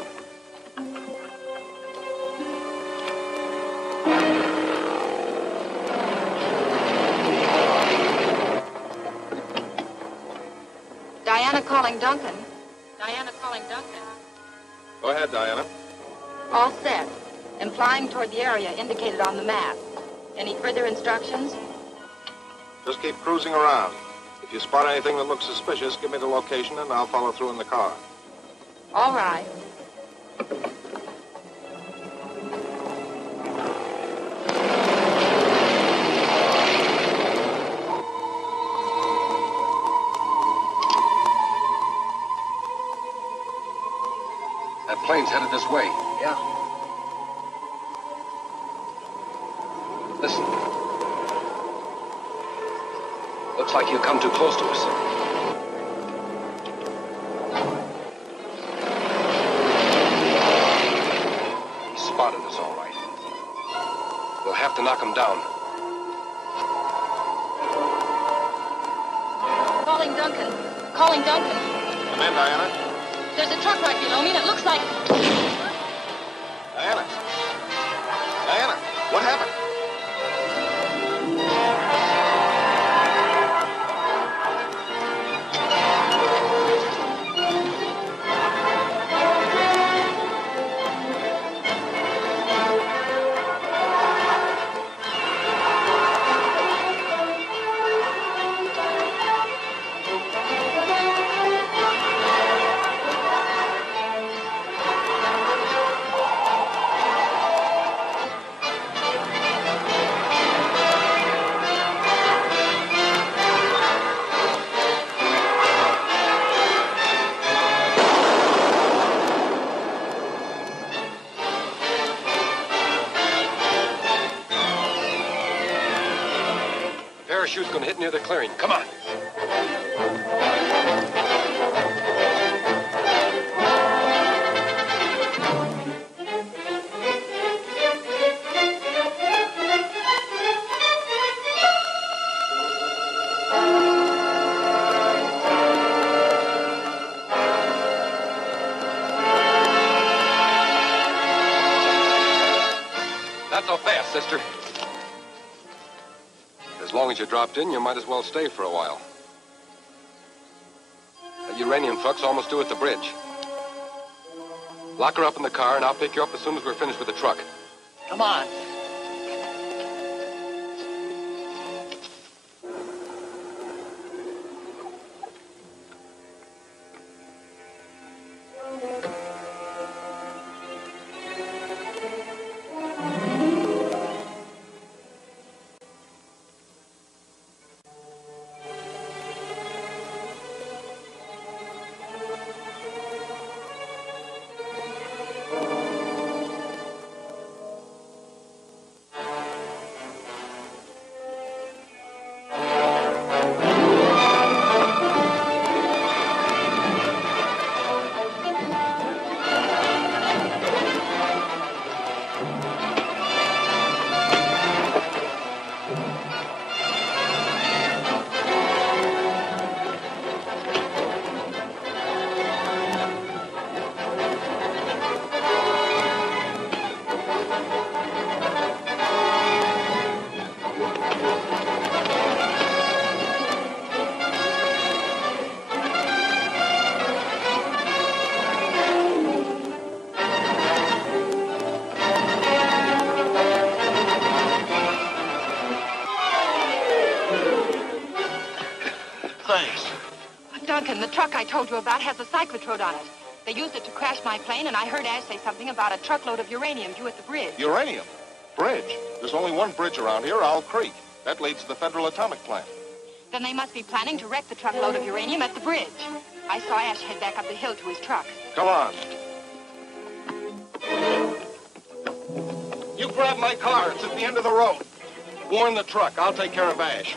Diana calling Duncan. Diana calling Duncan. Go ahead, Diana. All set. And flying toward the area indicated on the map. Any further instructions? Just keep cruising around. If you spot anything that looks suspicious, give me the location and I'll follow through in the car. All right. That plane's headed this way. Yeah. Listen. Looks like you've come too close to us. He spotted us, all right. We'll have to knock him down. Calling Duncan. Calling Duncan. Come in, Diana. There's a truck right below me, and it looks like... Diana. Diana, what happened? Parachute's gonna hit near the clearing. Come on. Not so fast, sister. As long as you dropped in, you might as well stay for a while. That uranium truck's almost due at the bridge. Lock her up in the car, and I'll pick you up as soon as we're finished with the truck. Come on. Duncan, the truck I told you about has a cyclotrode on it. They used it to crash my plane, and I heard Ash say something about a truckload of uranium due at the bridge. Uranium? Bridge? There's only one bridge around here, Owl Creek. That leads to the Federal Atomic Plant. Then they must be planning to wreck the truckload of uranium at the bridge. I saw Ash head back up the hill to his truck. Come on. You grab my car. It's at the end of the road. Warn the truck. I'll take care of Ash.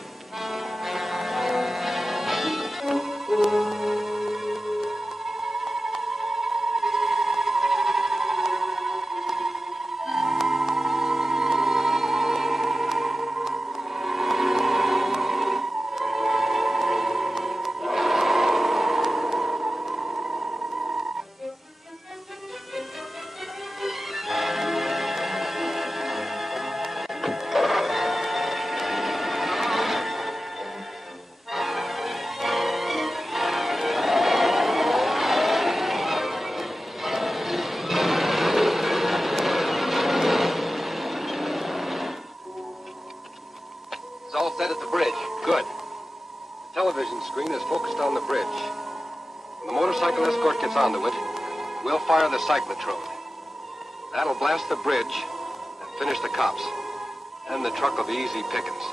Set at the bridge. Good. The television screen is focused on the bridge. When the motorcycle escort gets onto it, we'll fire the cyclotrode. That'll blast the bridge and finish the cops. Then the truck will be easy pickings.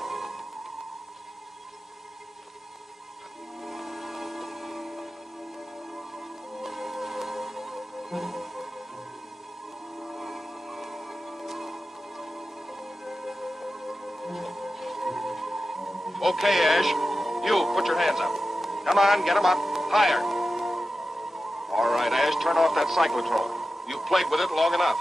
Okay, Ash. You, put your hands up. Come on, get them up. Higher. All right, Ash, turn off that cyclotrone. You've played with it long enough.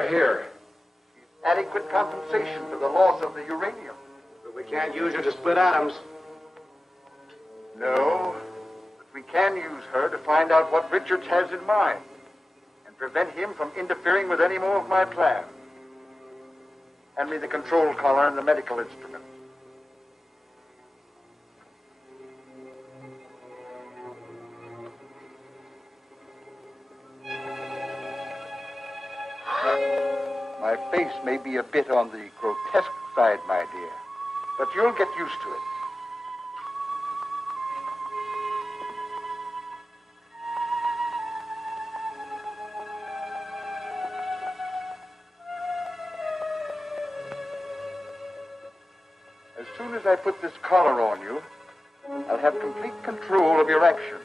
her here. Adequate compensation for the loss of the uranium. But we can't use her to split atoms. No, but we can use her to find out what Richards has in mind and prevent him from interfering with any more of my plans. Hand me the control collar and the medical instruments. My face may be a bit on the grotesque side, my dear, but you'll get used to it. As soon as I put this collar on you, I'll have complete control of your actions.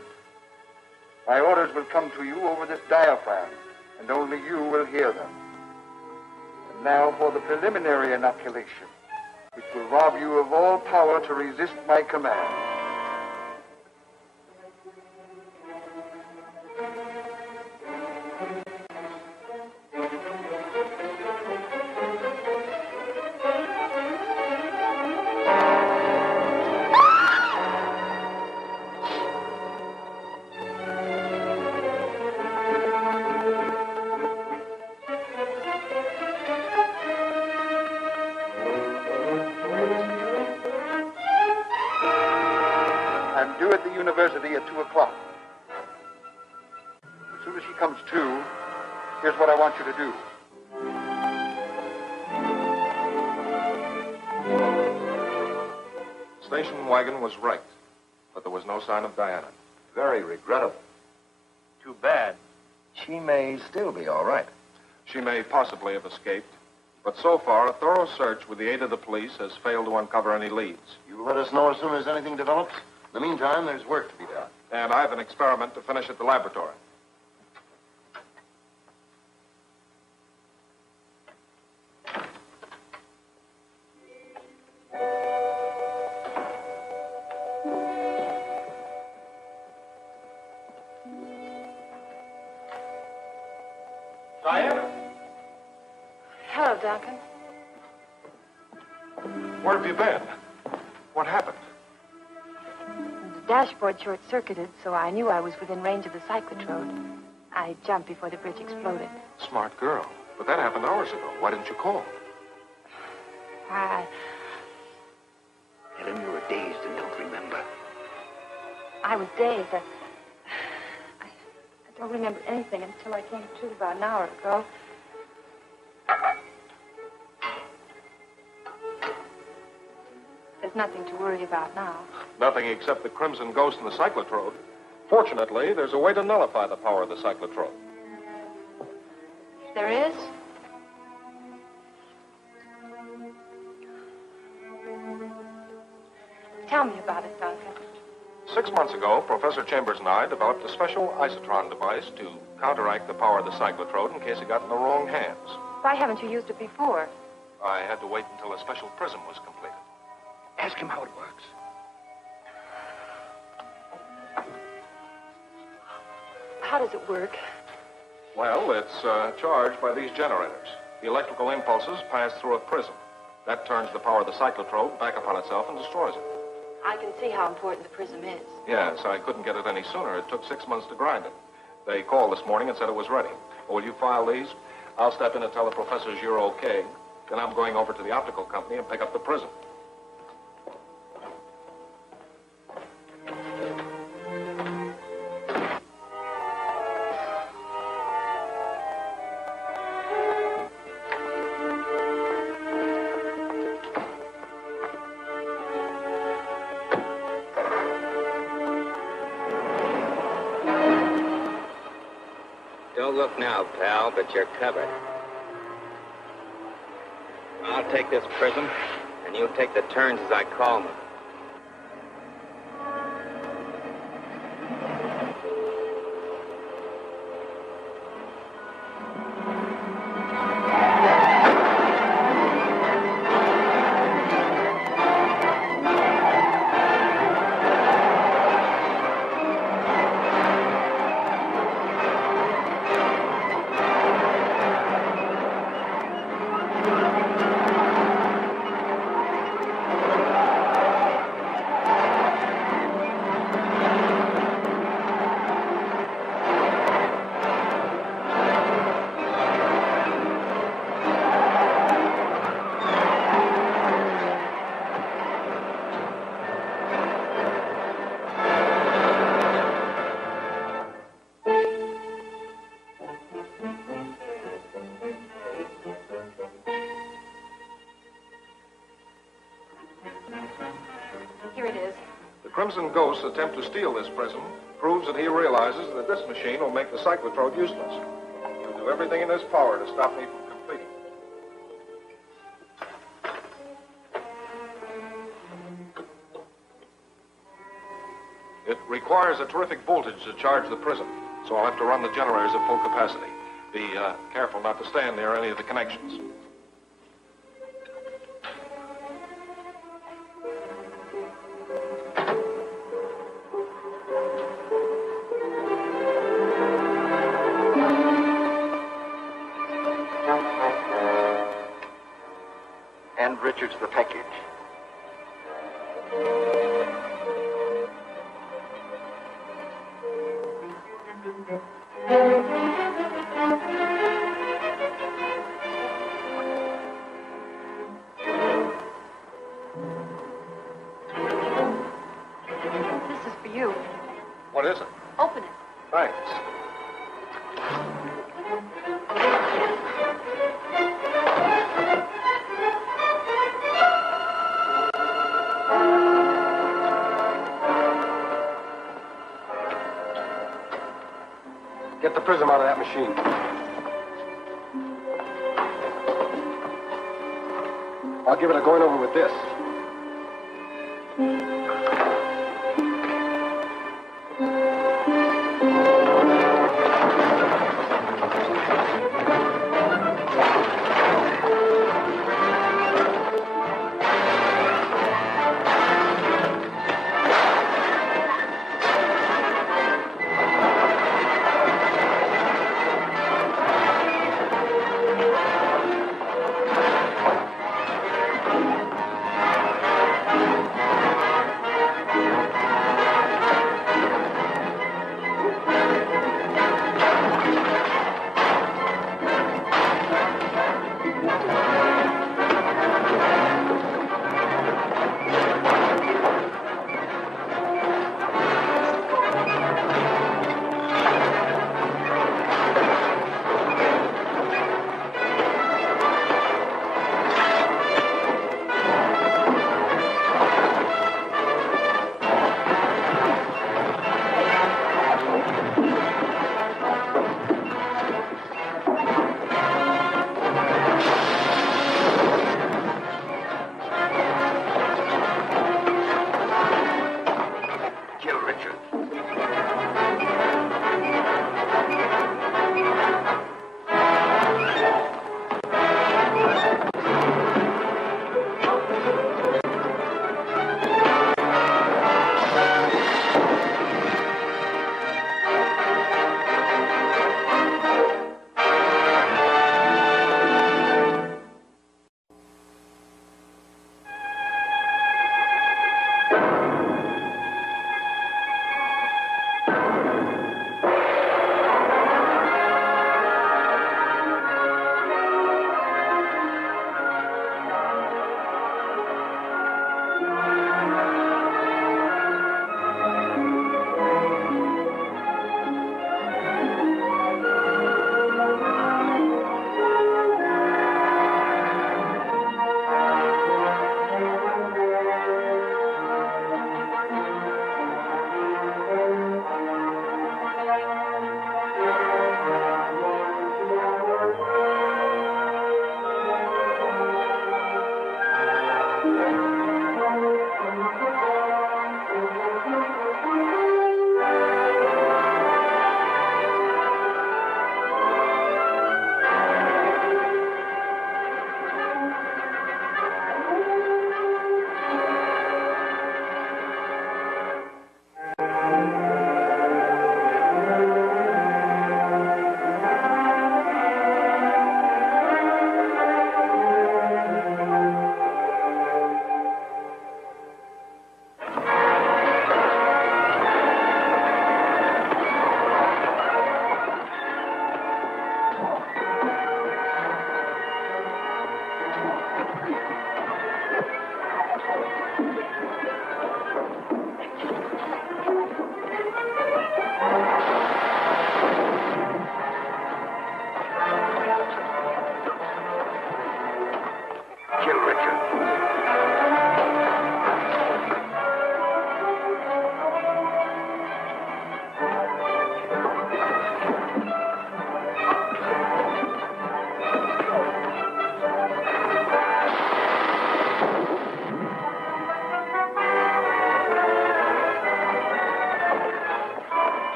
My orders will come to you over this diaphragm, and only you will hear them. And now for the preliminary inoculation, which will rob you of all power to resist my command. I'm due at the university at 2 o'clock. As soon as she comes to, here's what I want you to do. Station wagon was wrecked, but there was no sign of Diana. Very regrettable. Too bad. She may still be all right. She may possibly have escaped, but so far, a thorough search with the aid of the police has failed to uncover any leads. You let us know as soon as anything develops. In the meantime, there's work to be done. And I have an experiment to finish at the laboratory. Diana? Hello, Duncan. Where have you been? What happened? The dashboard short-circuited, so I knew I was within range of the cyclotrode. I jumped before the bridge exploded. Smart girl. But that happened hours ago. Why didn't you call? I Tell him you were dazed and don't remember. was dazed. I don't remember anything until I came to about an hour ago. There's nothing to worry about now. Nothing except the crimson ghost in the cyclotrode. Fortunately, there's a way to nullify the power of the cyclotrode. There is? Tell me about it, Duncan. 6 months ago, Professor Chambers and I developed a special isotron device to counteract the power of the cyclotrode in case it got in the wrong hands. Why haven't you used it before? I had to wait until a special prism was completed. Ask him how it works. How does it work? Well, it's charged by these generators. The electrical impulses pass through a prism. That turns the power of the cyclotrode back upon itself and destroys it. I can see how important the prism is. Yes, I couldn't get it any sooner. It took 6 months to grind it. They called this morning and said it was ready. Will you file these? I'll step in and tell the professors you're okay. Then I'm going over to the optical company and pick up the prism. Don't look now, pal, but you're covered. I'll take this prism, and you'll take the turns as I call them. Crimson Ghost's attempt to steal this prism proves that he realizes that this machine will make the cyclotrode useless. He'll do everything in his power to stop me from completing it. It requires a terrific voltage to charge the prism, so I'll have to run the generators at full capacity. Be careful not to stand near any of the connections. And Richards the package. This is for you. What is it? Open it. Thanks. Get the prism out of that machine. I'll give it a going over with this.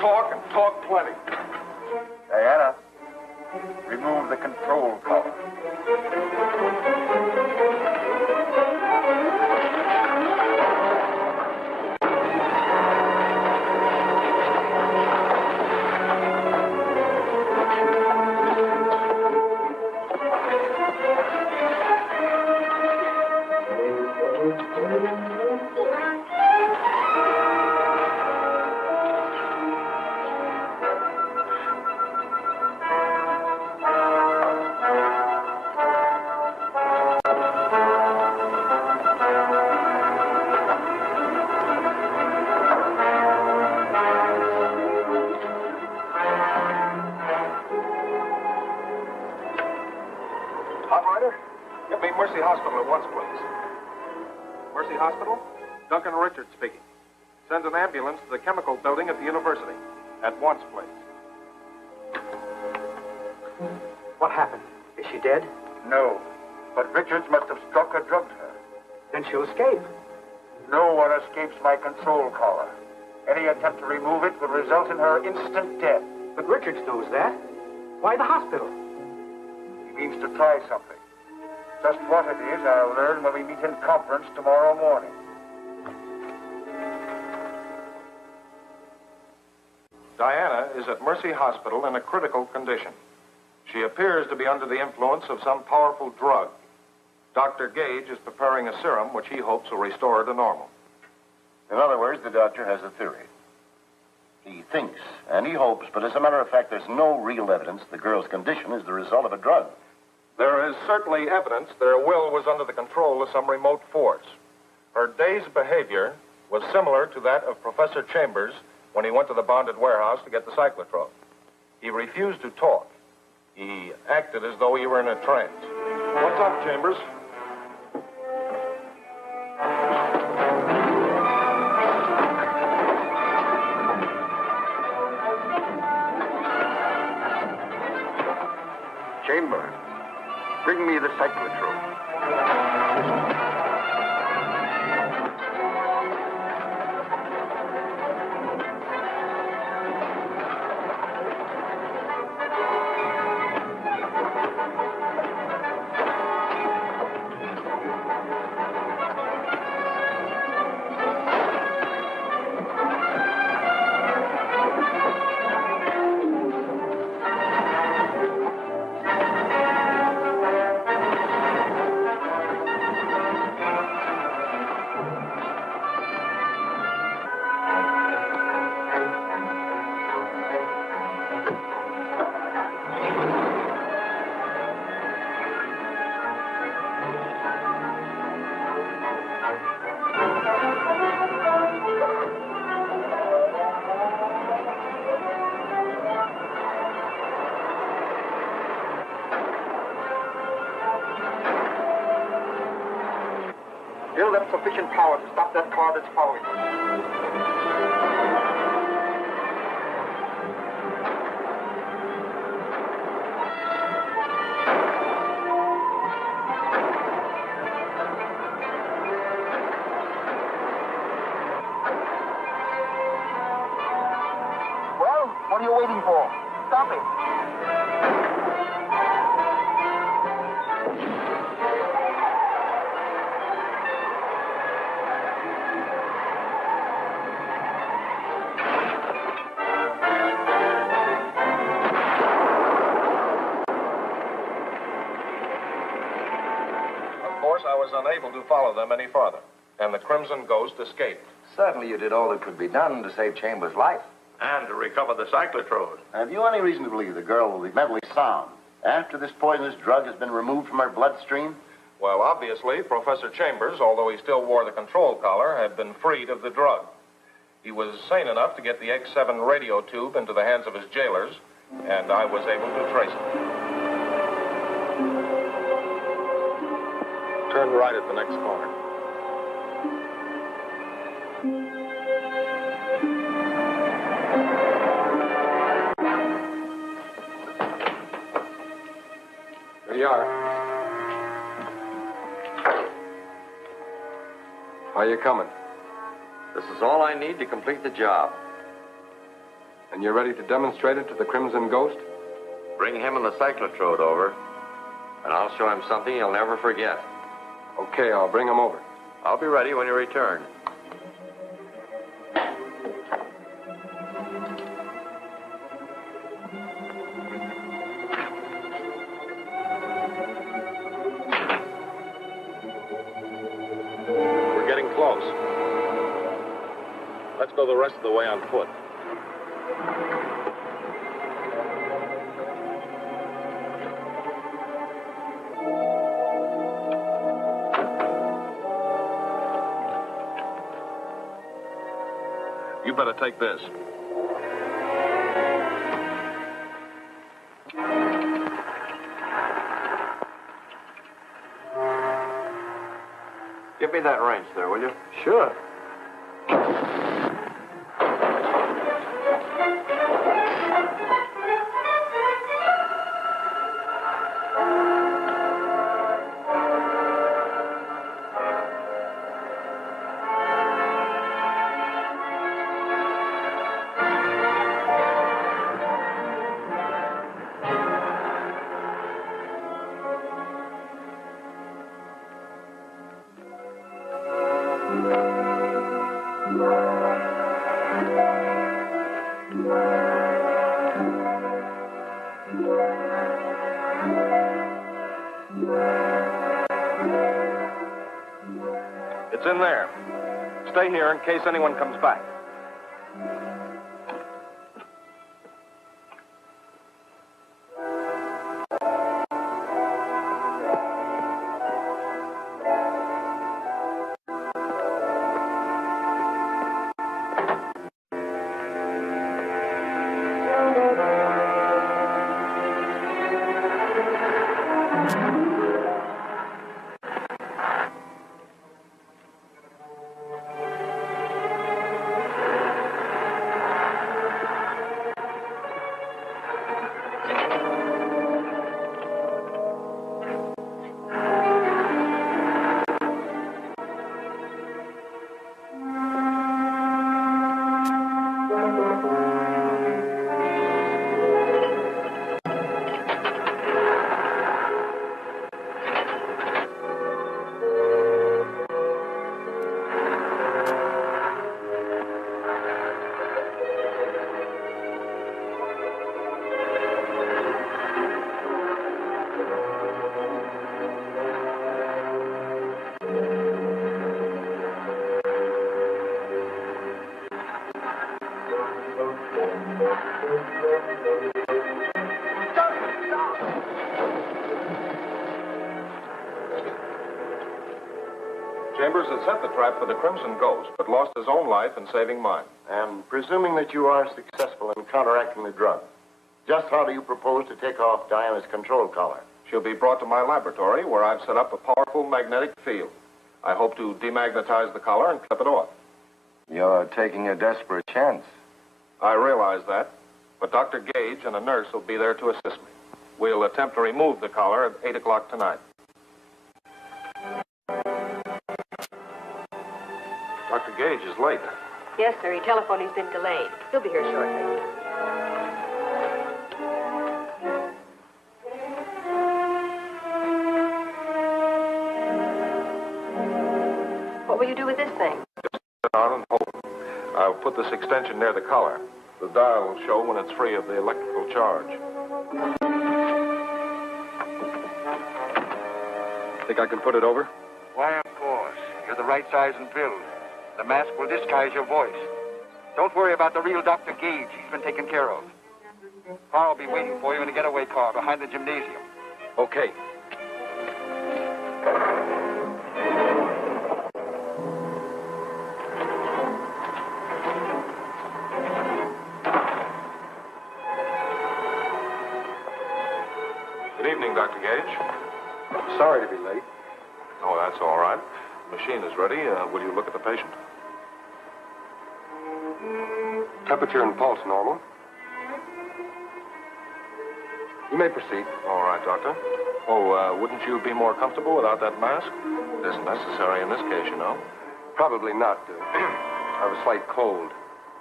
talk and talk plenty. Diana, remove the control collar. Operator, get me Mercy Hospital at once, please. Mercy Hospital? Duncan Richards speaking. Send an ambulance to the chemical building at the university. At once, please. What happened? Is she dead? No, but Richards must have struck or drugged her. Then she'll escape. No one escapes my control collar. Any attempt to remove it would result in her instant death. But Richards knows that. Why the hospital? He means to try something. Just what it is, I'll learn when we meet in conference tomorrow morning. Diana is at Mercy Hospital in a critical condition. She appears to be under the influence of some powerful drug. Dr. Gage is preparing a serum which he hopes will restore her to normal. In other words, the doctor has a theory. He thinks and he hopes, but as a matter of fact, there's no real evidence the girl's condition is the result of a drug. There is certainly evidence that her will was under the control of some remote force. Her day's behavior was similar to that of Professor Chambers when he went to the bonded warehouse to get the cyclotrone. He refused to talk. He acted as though he were in a trance. What's up, Chambers? Chamber, bring me the cyclotrone. Build up sufficient power to stop that car that's following us. Well, what are you waiting for? Stop it. I was unable to follow them any farther, and the Crimson Ghost escaped. Certainly you did all that could be done to save Chambers' life. And to recover the cyclotrode. Have you any reason to believe the girl will be mentally sound after this poisonous drug has been removed from her bloodstream? Well, obviously, Professor Chambers, although he still wore the control collar, had been freed of the drug. He was sane enough to get the X7 radio tube into the hands of his jailers, and I was able to trace it. Turn right at the next corner. Here you are. How are you coming? This is all I need to complete the job. And And you're ready to demonstrate it to the Crimson Ghost? Bring him and the cyclotrode over, and I'll show him something he'll never forget. Okay, I'll bring him over. I'll be ready when you return. We're getting close. Let's go the rest of the way on foot. You better take this. Give me that wrench there, will you? Sure. It's in there. Stay here in case anyone comes back. Chambers had set the trap for the Crimson Ghost, but lost his own life in saving mine. And presuming that you are successful in counteracting the drug, just how do you propose to take off Diana's control collar? She'll be brought to my laboratory, where I've set up a powerful magnetic field. I hope to demagnetize the collar and clip it off. You're taking a desperate chance. I realize that, but Dr. Gage and a nurse will be there to assist me. We'll attempt to remove the collar at 8 o'clock tonight. Dr. Gage is late. Yes, sir. He telephoned he's been delayed. He'll be here shortly. What will you do with this thing? Just sit on and hold it. I'll put this extension near the collar. The dial will show when it's free of the electrical charge. Think I can put it over? Why, of course. You're the right size and build. The mask will disguise your voice. Don't worry about the real Dr. Gage. He's been taken care of. Carl will be waiting for you in a getaway car behind the gymnasium. Okay. Good evening, Dr. Gage. Sorry to be late. Oh, that's all right. The machine is ready. Will you look at the patient? Temperature and pulse normal. You may proceed. All right, Doctor. Oh, wouldn't you be more comfortable without that mask? It isn't necessary in this case, you know. Probably not. I have a slight cold.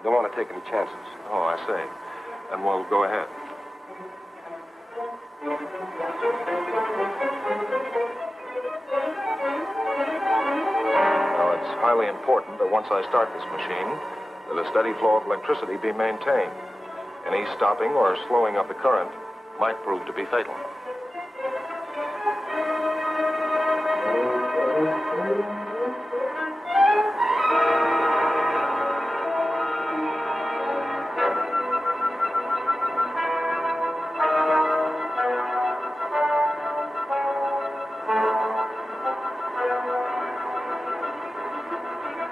Don't want to take any chances. Oh, I see. and we'll go ahead. Now, it's highly important that once I start this machine, that a steady flow of electricity be maintained. Any stopping or slowing of the current might prove to be fatal.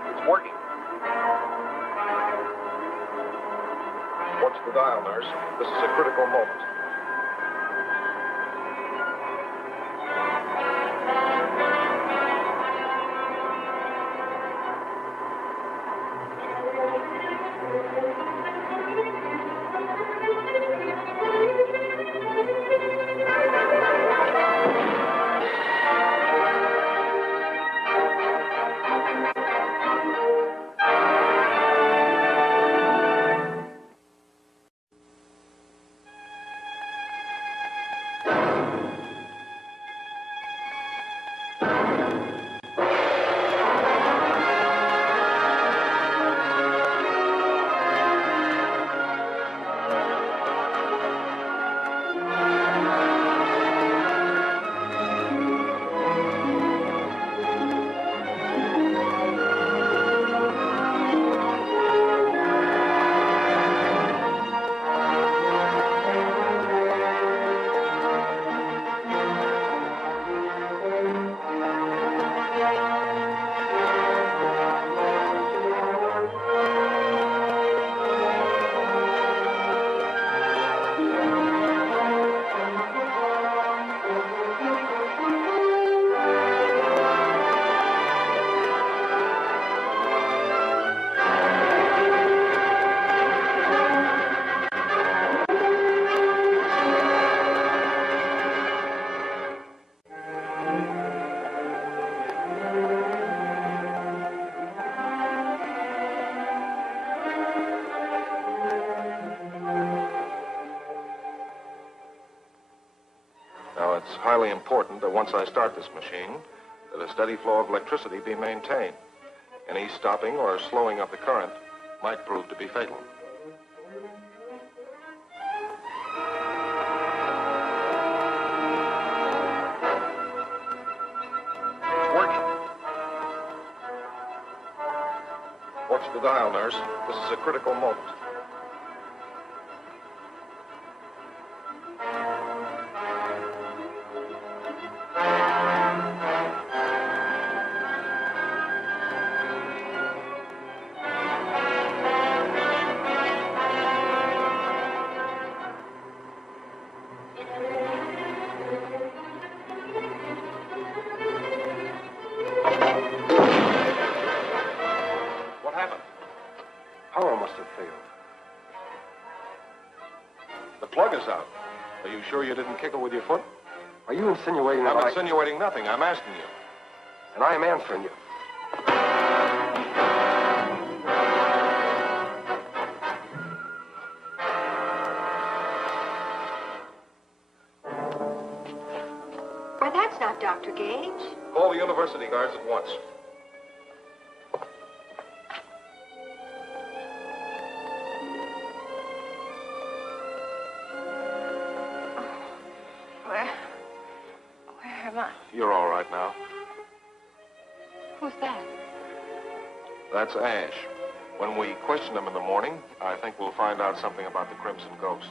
It's working. Watch the dial, nurse. This is a critical moment. Now, it's highly important that once I start this machine, that a steady flow of electricity be maintained. Any stopping or slowing of the current might prove to be fatal. It's working. Watch the dial, nurse. This is a critical moment. Power must have failed. The plug is out. Are you sure you didn't kick it with your foot? Are you insinuating that I'm insinuating nothing. I'm asking you. And I am answering you. Why, that's not Dr. Gage. Call the university guards at once. Where am I? You're all right now. Who's that? That's Ash. When we question him in the morning, I think we'll find out something about the Crimson Ghost.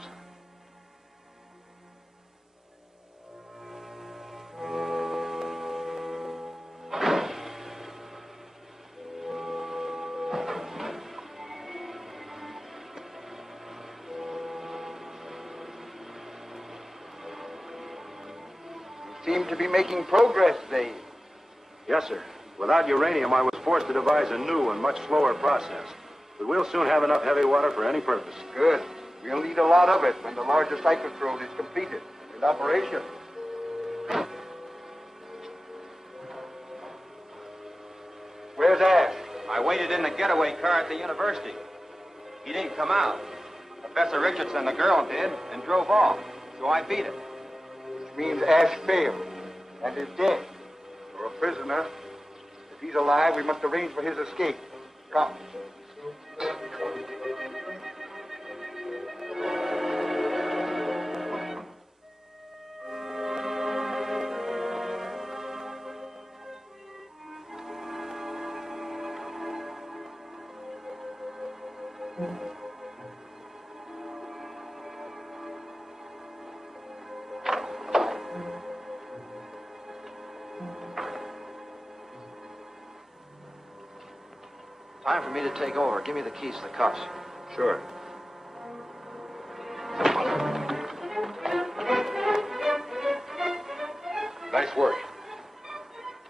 Seem to be making progress, Dave. Yes, sir. Without uranium, I was forced to devise a new and much slower process. But we'll soon have enough heavy water for any purpose. Good. We'll need a lot of it when the larger cyclotron is completed and in operation. Where's Ash? I waited in the getaway car at the university. He didn't come out. Professor Richardson and the girl did and drove off, so I beat it. Which means Ash failed and is dead. Or a prisoner. If he's alive, we must arrange for his escape. Come. Time for me to take over. Give me the keys to the cuffs. Sure. Nice work.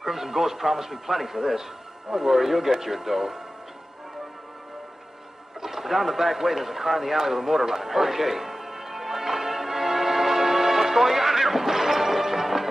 Crimson Ghost promised me plenty for this. Don't worry, you'll get your dough. Down the back way, there's a car in the alley with a motor running. Hurry. Okay. What's going on here?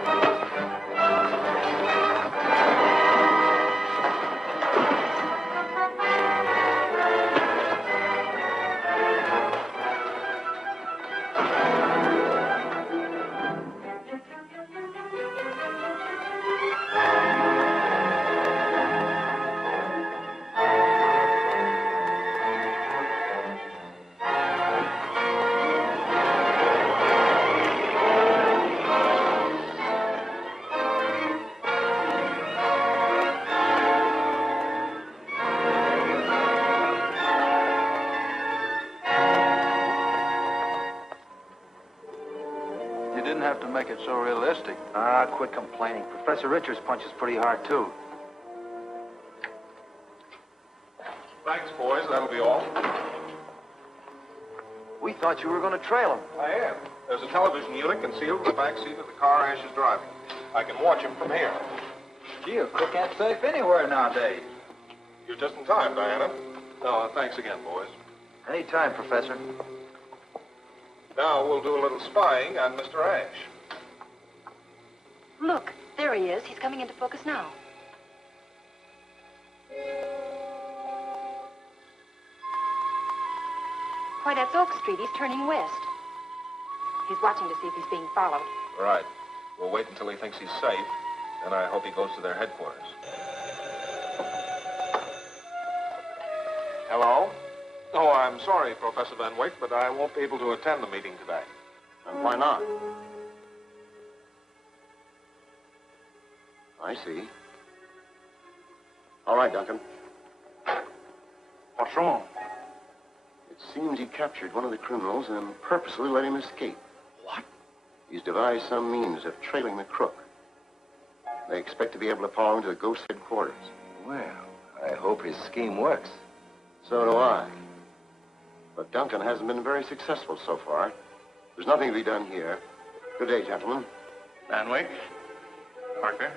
Make it so realistic. Ah, quit complaining. Professor Richards punches pretty hard, too. Thanks, boys. That'll be all. We thought you were going to trail him. I am. There's a television unit concealed in the back seat of the car Ash is driving. I can watch him from here. Gee, a crook ain't safe anywhere nowadays. You're just in time, Diana. No, thanks again, boys. Anytime, Professor. Now we'll do a little spying on Mr. Ash. Look, there he is. He's coming into focus now. Why, that's Oak Street. He's turning west. He's watching to see if he's being followed. Right. We'll wait until he thinks he's safe, and I hope he goes to their headquarters. Hello? Oh, I'm sorry, Professor Van Wyck, but I won't be able to attend the meeting today. And why not? I see. All right, Duncan. What's wrong? It seems he captured one of the criminals and purposely let him escape. What? He's devised some means of trailing the crook. They expect to be able to follow him to the ghost headquarters. Well, I hope his scheme works. So do I. But Duncan hasn't been very successful so far. There's nothing to be done here. Good day, gentlemen. Van Wyck? Parker?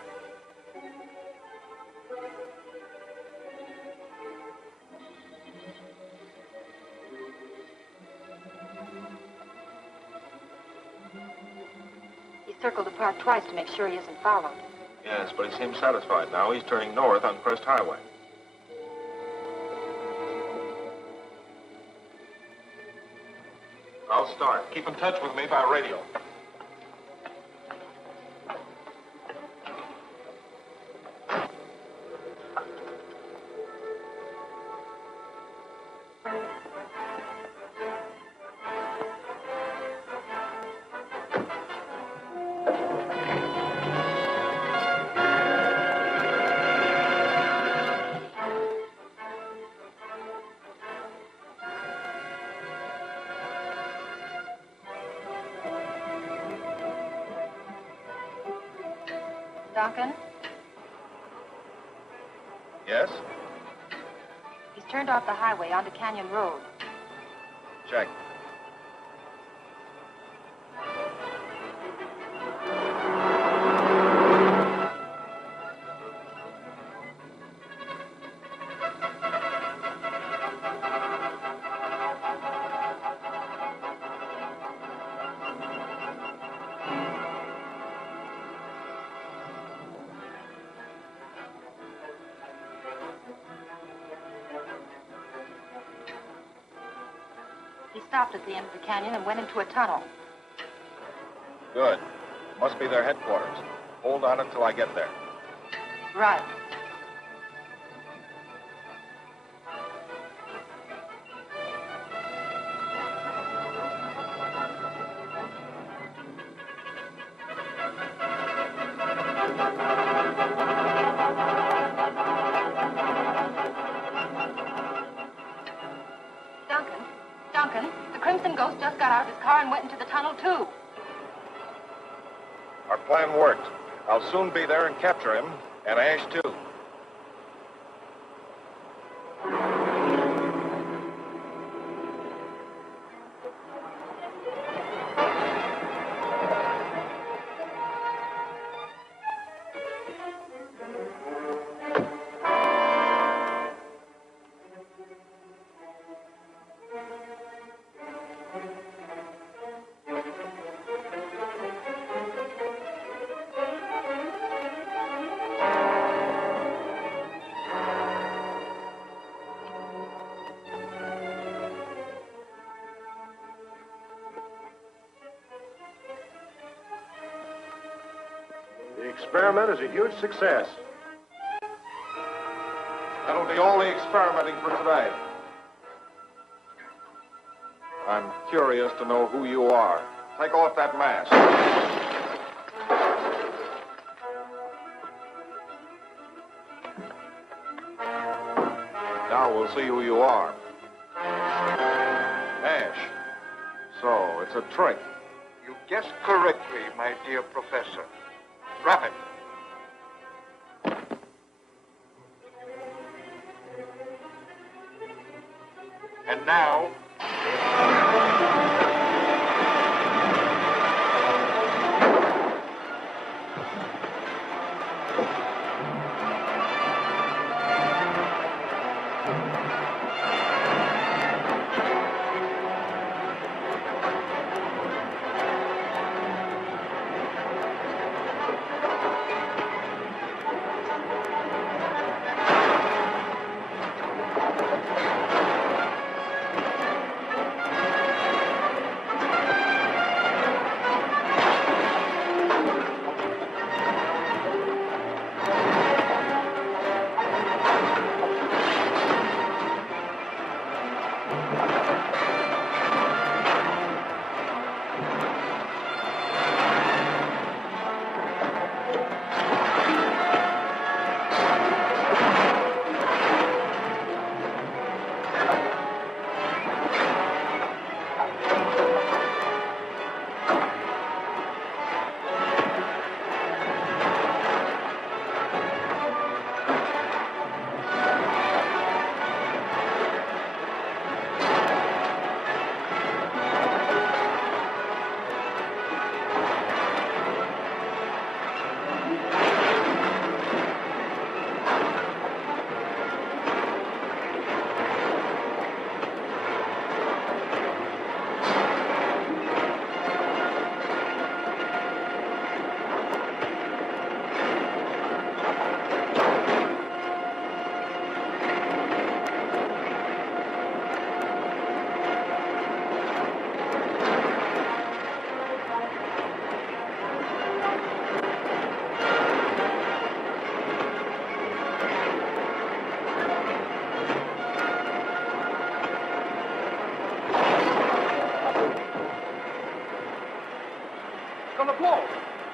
He circled the park twice to make sure he isn't followed. Yes, but he seems satisfied now. He's turning north on Crest Highway. I'll start. Keep in touch with me by radio. Duncan, Yes? he's turned off the highway onto Canyon Road. Check. He's stopped at the end of the canyon and went into a tunnel. Good. Must be their headquarters. Hold on until I get there. Right. Duncan, the Crimson Ghost just got out of his car and went into the tunnel, too. Our plan worked. I'll soon be there and capture him, and Ash, too. The experiment is a huge success. That'll be all the experimenting for today. I'm curious to know who you are. Take off that mask. Now we'll see who you are. Ash. So, it's a trick. You guessed correctly, my dear professor. Drop it. And now...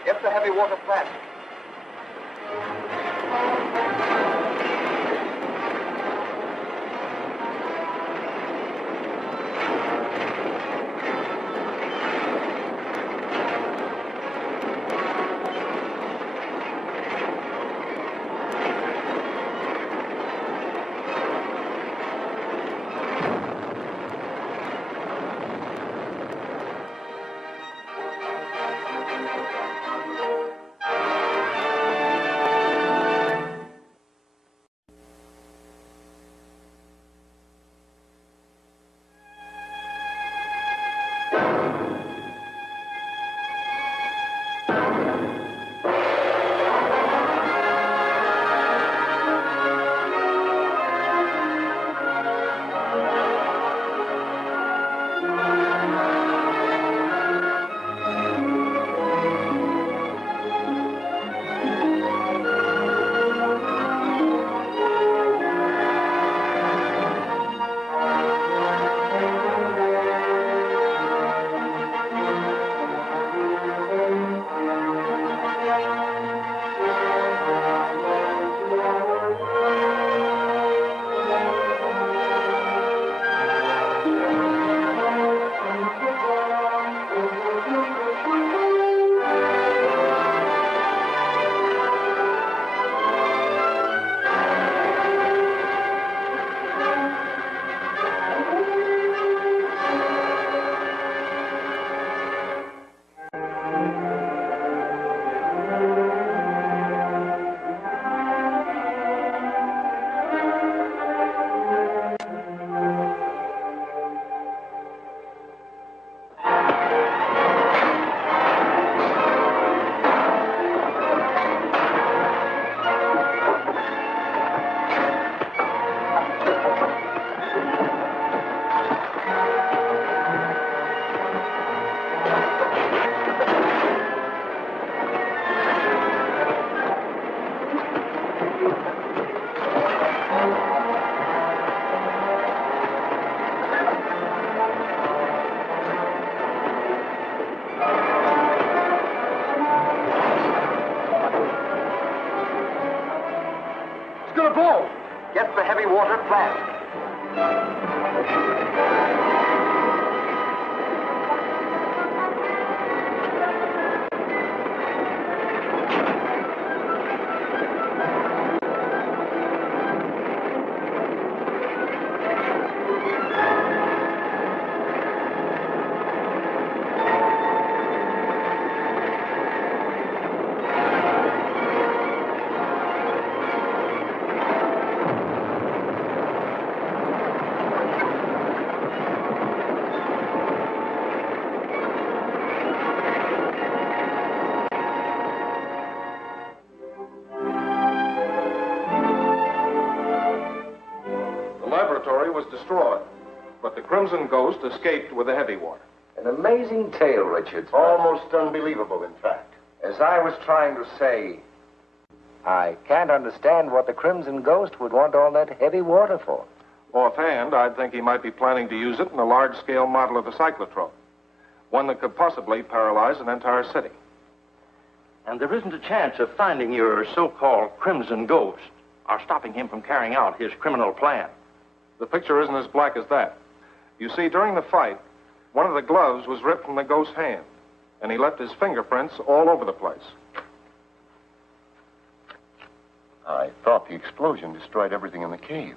Get the heavy water flask. It's gonna blow. Get the heavy water flask. Was destroyed, but the Crimson Ghost escaped with the heavy water. An amazing tale, Richards. Almost unbelievable, in fact. As I was trying to say, I can't understand what the Crimson Ghost would want all that heavy water for. Offhand, I'd think he might be planning to use it in a large-scale model of the cyclotron, one that could possibly paralyze an entire city. And there isn't a chance of finding your so-called Crimson Ghost or stopping him from carrying out his criminal plan. The picture isn't as black as that. You see, during the fight, one of the gloves was ripped from the ghost's hand, and he left his fingerprints all over the place. I thought the explosion destroyed everything in the cave.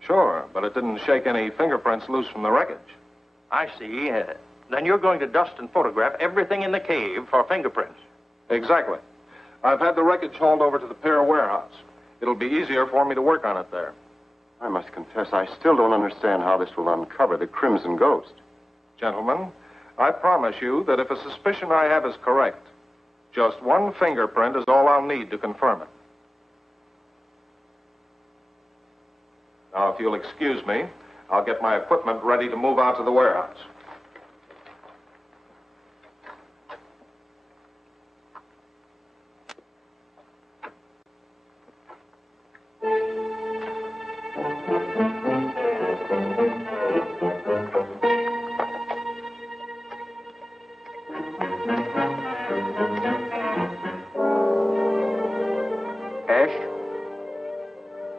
Sure, but it didn't shake any fingerprints loose from the wreckage. I see. Then you're going to dust and photograph everything in the cave for fingerprints. Exactly. I've had the wreckage hauled over to the pier warehouse. It'll be easier for me to work on it there. I must confess, I still don't understand how this will uncover the Crimson Ghost. Gentlemen, I promise you that if a suspicion I have is correct, just one fingerprint is all I'll need to confirm it. Now, if you'll excuse me, I'll get my equipment ready to move out to the warehouse.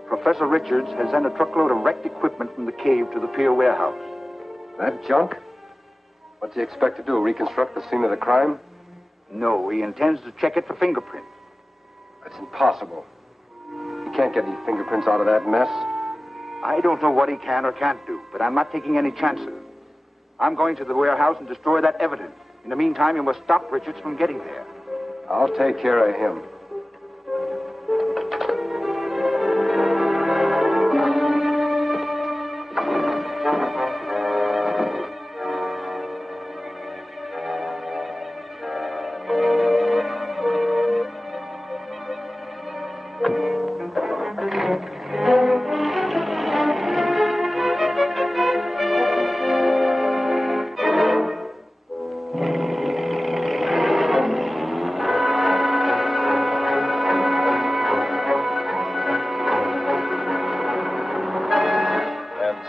Professor Richards has sent a truckload of wrecked equipment from the cave to the pier warehouse. That junk? What's he expect to do, reconstruct the scene of the crime? No, he intends to check it for fingerprints. That's impossible. He can't get any fingerprints out of that mess. I don't know what he can or can't do, but I'm not taking any chances. I'm going to the warehouse and destroy that evidence. In the meantime, you must stop Richards from getting there. I'll take care of him.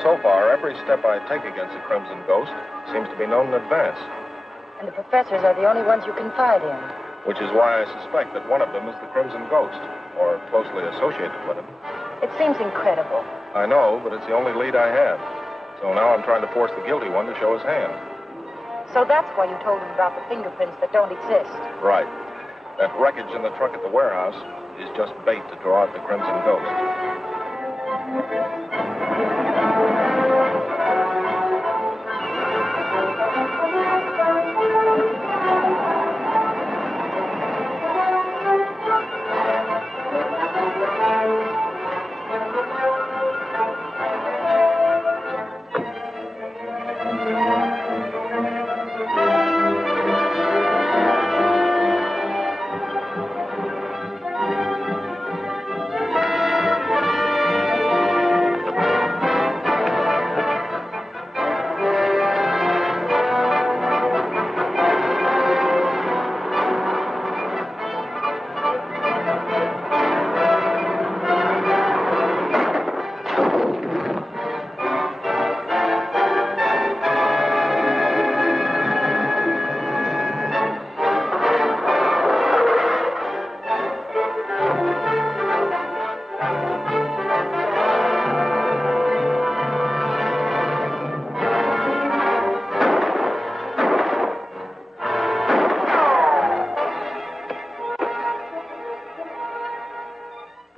So far, every step I take against the Crimson Ghost seems to be known in advance. And the professors are the only ones you confide in. Which is why I suspect that one of them is the Crimson Ghost, or closely associated with him. It seems incredible. I know, but it's the only lead I have. So now I'm trying to force the guilty one to show his hand. So that's why you told him about the fingerprints that don't exist. Right. That wreckage in the truck at the warehouse is just bait to draw out the Crimson Ghost.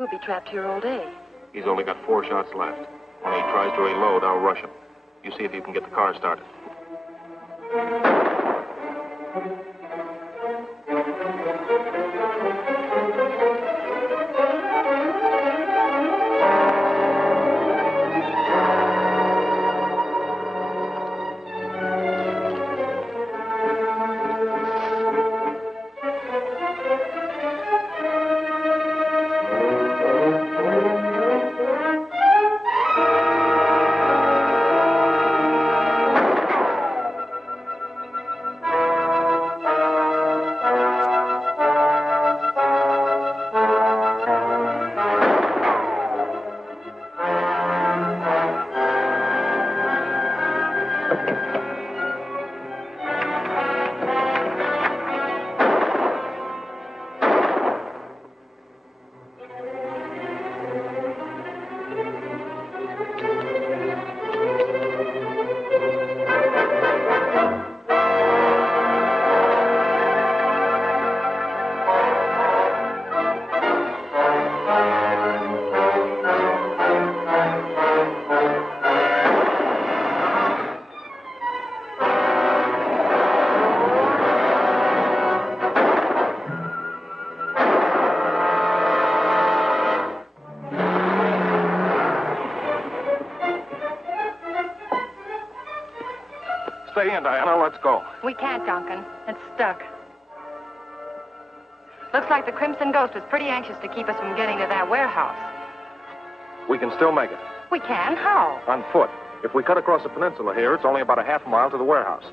We'll be trapped here all day. He's only got 4 shots left. When he tries to reload, I'll rush him. You see if you can get the car started. Stay in, Diana. Let's go. We can't, Duncan. It's stuck. Looks like the Crimson Ghost was pretty anxious to keep us from getting to that warehouse. We can still make it. We can? How? On foot. If we cut across the peninsula here, it's only about a half mile to the warehouse.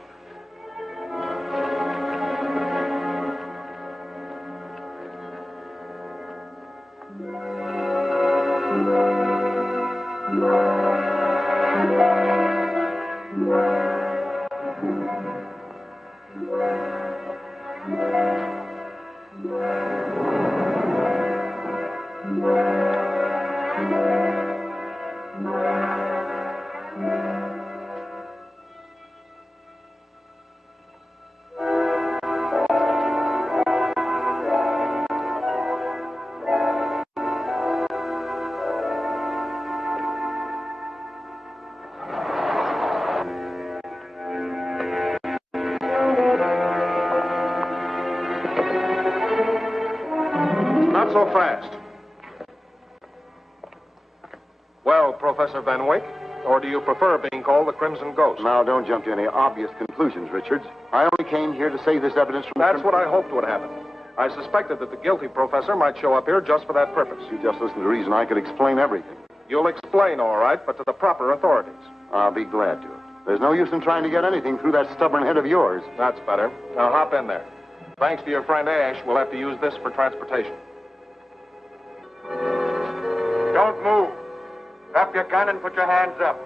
Not so fast. Well, Professor Van Wyck, or do you prefer being called the Crimson Ghost? Now, don't jump to any obvious conclusions, Richards. I only came here to save this evidence from... That's what I hoped would happen. I suspected that the guilty professor might show up here just for that purpose. You just listen to reason. I could explain everything. You'll explain, all right, but to the proper authorities. I'll be glad to. There's no use in trying to get anything through that stubborn head of yours. That's better. Now, hop in there. Thanks to your friend Ash, we'll have to use this for transportation. Don't move. Drop your gun and put your hands up.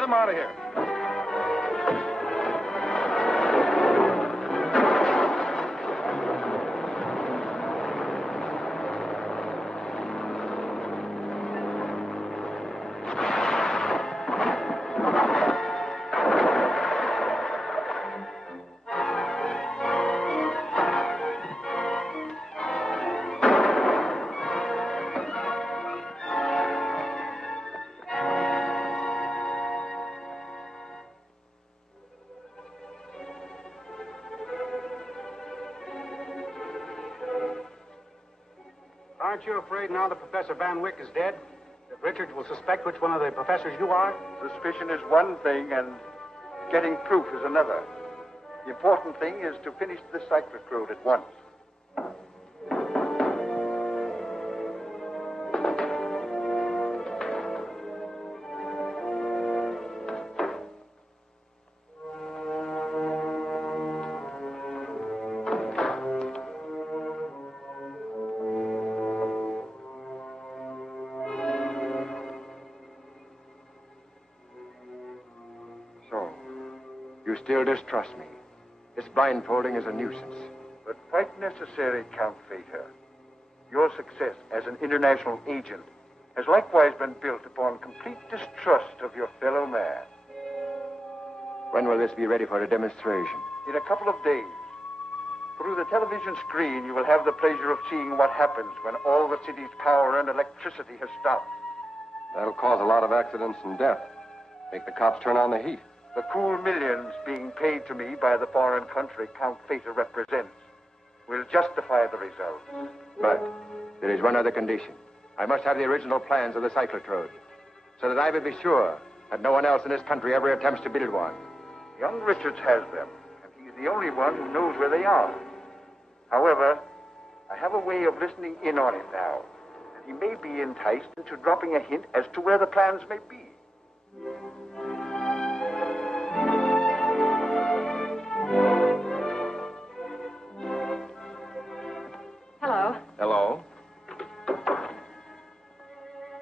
Get him out of here. Aren't you afraid now that Professor Van Wyck is dead, that Richards will suspect which one of the professors you are? Suspicion is one thing, and getting proof is another. The important thing is to finish this cyclochrome at once. You still distrust me. This blindfolding is a nuisance. But quite necessary, Count Fater. Your success as an international agent has likewise been built upon complete distrust of your fellow man. When will this be ready for a demonstration? In a couple of days. Through the television screen, you will have the pleasure of seeing what happens when all the city's power and electricity has stopped. That'll cause a lot of accidents and death. Make the cops turn on the heat. The cool millions being paid to me by the foreign country Count Fater represents will justify the result. But there is one other condition. I must have the original plans of the cyclotron, so that I may be sure that no one else in this country ever attempts to build one. Young Richards has them, and he's the only one who knows where they are. However, I have a way of listening in on it now, and he may be enticed into dropping a hint as to where the plans may be. Hello. Hello. Oh,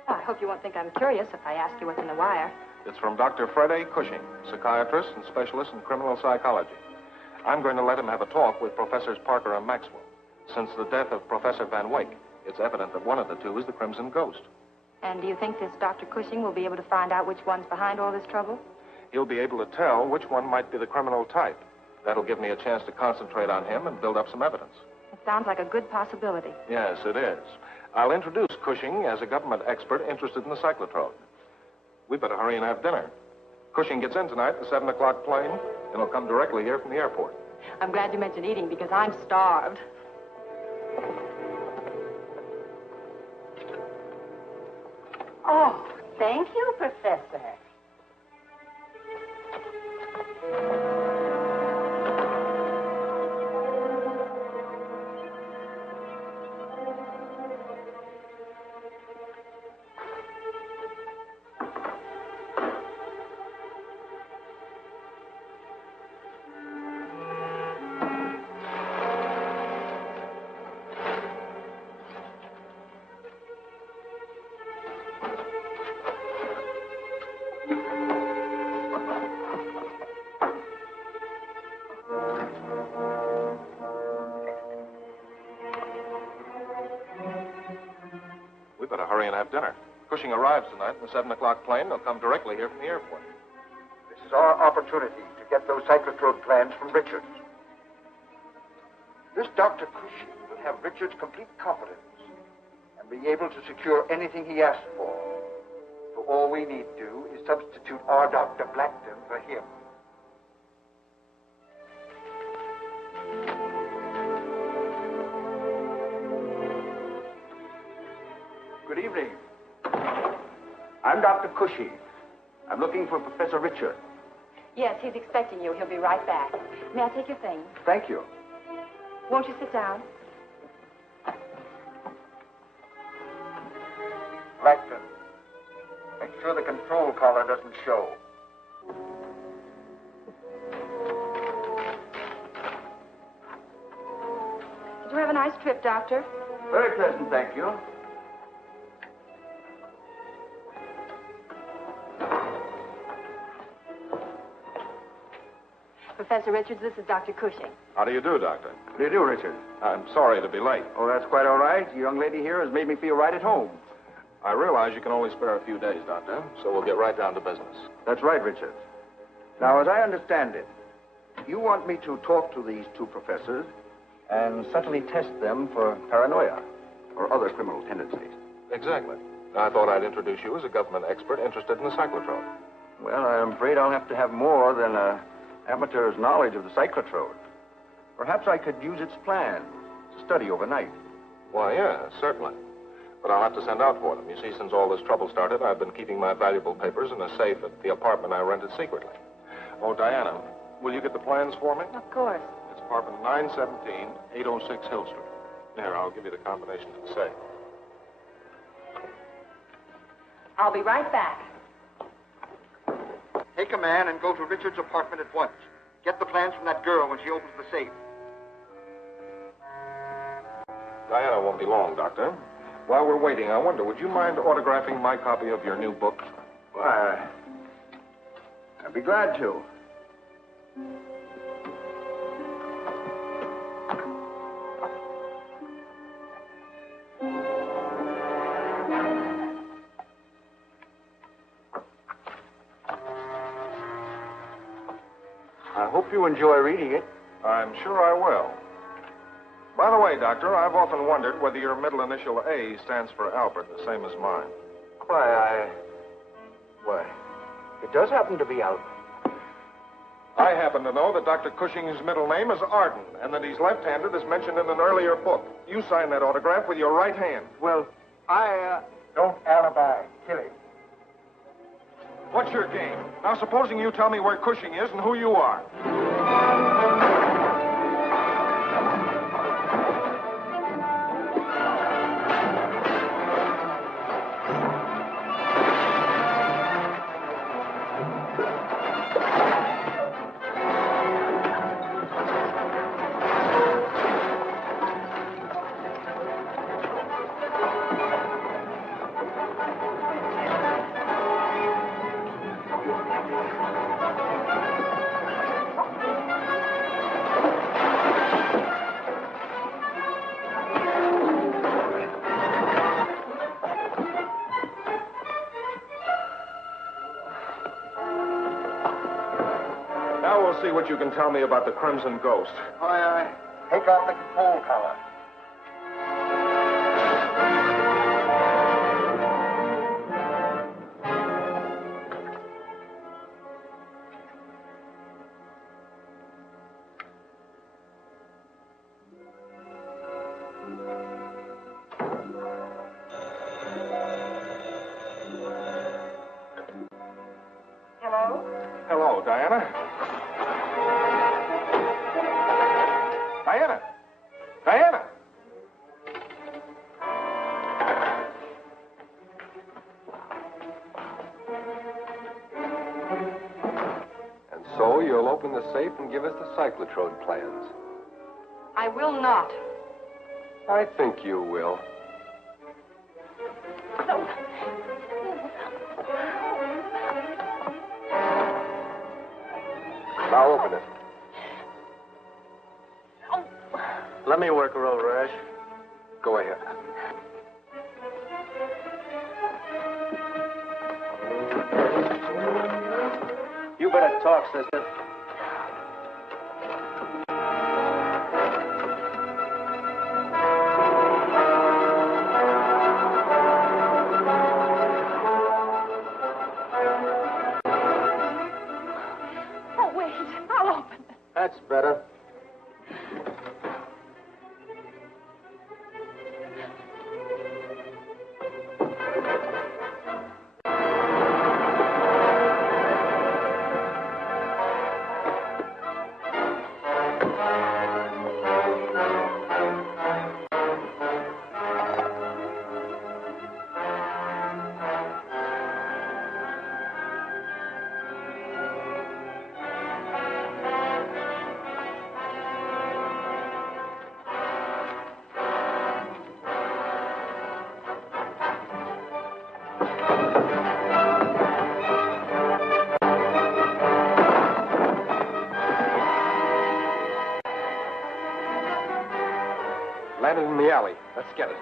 I hope you won't think I'm curious if I ask you what's in the wire. It's from Dr. Fred A. Cushing, psychiatrist and specialist in criminal psychology. I'm going to let him have a talk with Professors Parker and Maxwell. Since the death of Professor Van Wyck, it's evident that one of the two is the Crimson Ghost. And do you think this Dr. Cushing will be able to find out which one's behind all this trouble? He'll be able to tell which one might be the criminal type. That'll give me a chance to concentrate on him and build up some evidence. It sounds like a good possibility. Yes, it is. I'll introduce Cushing as a government expert interested in the cyclotron. We better hurry and have dinner. Cushing gets in tonight, the 7 o'clock plane, and he'll come directly here from the airport. I'm glad you mentioned eating because I'm starved. Oh, thank you, Professor. Hurry and have dinner. Cushing arrives tonight in the 7 o'clock plane. He'll come directly here from the airport. This is our opportunity to get those cyclotron plans from Richards. This Dr. Cushing will have Richards' complete confidence and be able to secure anything he asks for. So all we need do is substitute our Dr. Blackton for him. Good evening. I'm Dr. Cushing. I'm looking for Professor Richard. Yes, he's expecting you. He'll be right back. May I take your things? Thank you. Won't you sit down? Blackton, make sure the control collar doesn't show. Did you have a nice trip, Doctor? Very pleasant, thank you. Professor Richards, this is Dr. Cushing. How do you do, Doctor? How do you do, Richard? I'm sorry to be late. Oh, that's quite all right. The young lady here has made me feel right at home. I realize you can only spare a few days, Doctor, so we'll get right down to business. That's right, Richard. Now, as I understand it, you want me to talk to these two professors and subtly test them for paranoia or other criminal tendencies. Exactly. I thought I'd introduce you as a government expert interested in the cyclotron. Well, I'm afraid I'll have to have more than an amateur's knowledge of the cyclotron. Perhaps I could use its plans to study overnight. Why, yeah, certainly. But I'll have to send out for them. You see, since all this trouble started, I've been keeping my valuable papers in a safe at the apartment I rented secretly. Oh, Diana, will you get the plans for me? Of course. It's apartment 917, 806 Hill Street. Here, I'll give you the combination to the safe. I'll be right back. Take a man and go to Richard's apartment at once. Get the plans from that girl when she opens the safe. Diana won't be long, Doctor. While we're waiting, I wonder, would you mind autographing my copy of your new book? Why, I'd be glad to. I hope you enjoy reading it. I'm sure I will. By the way, Doctor, I've often wondered whether your middle initial A stands for Albert, the same as mine. Why, it does happen to be Albert. I happen to know that Dr. Cushing's middle name is Arden, and that he's left-handed as mentioned in an earlier book. You sign that autograph with your right hand. Well, Don't alibi. Kill him. What's your game? Now, supposing you tell me where Cushing is and who you are. Now we'll see what you can tell me about the Crimson Ghost. Take off the control collar. Hello? Hello, Diana. Diana! Diana! And so you'll open the safe and give us the cyclotrode plans. I will not. I think you will. Now open it. Let me work her over, Ash. Go ahead. You better talk, sister. Oh, wait. I'll open it. That's better. Landed in the alley. Let's get it.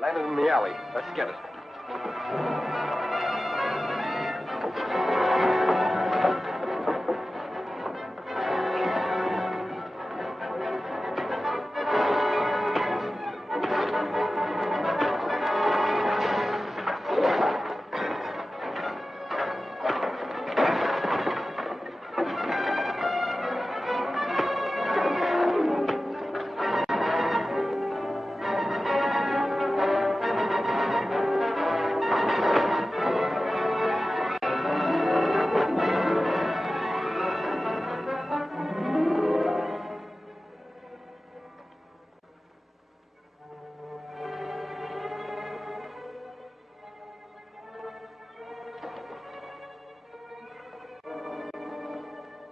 Landed in the alley. Let's get it.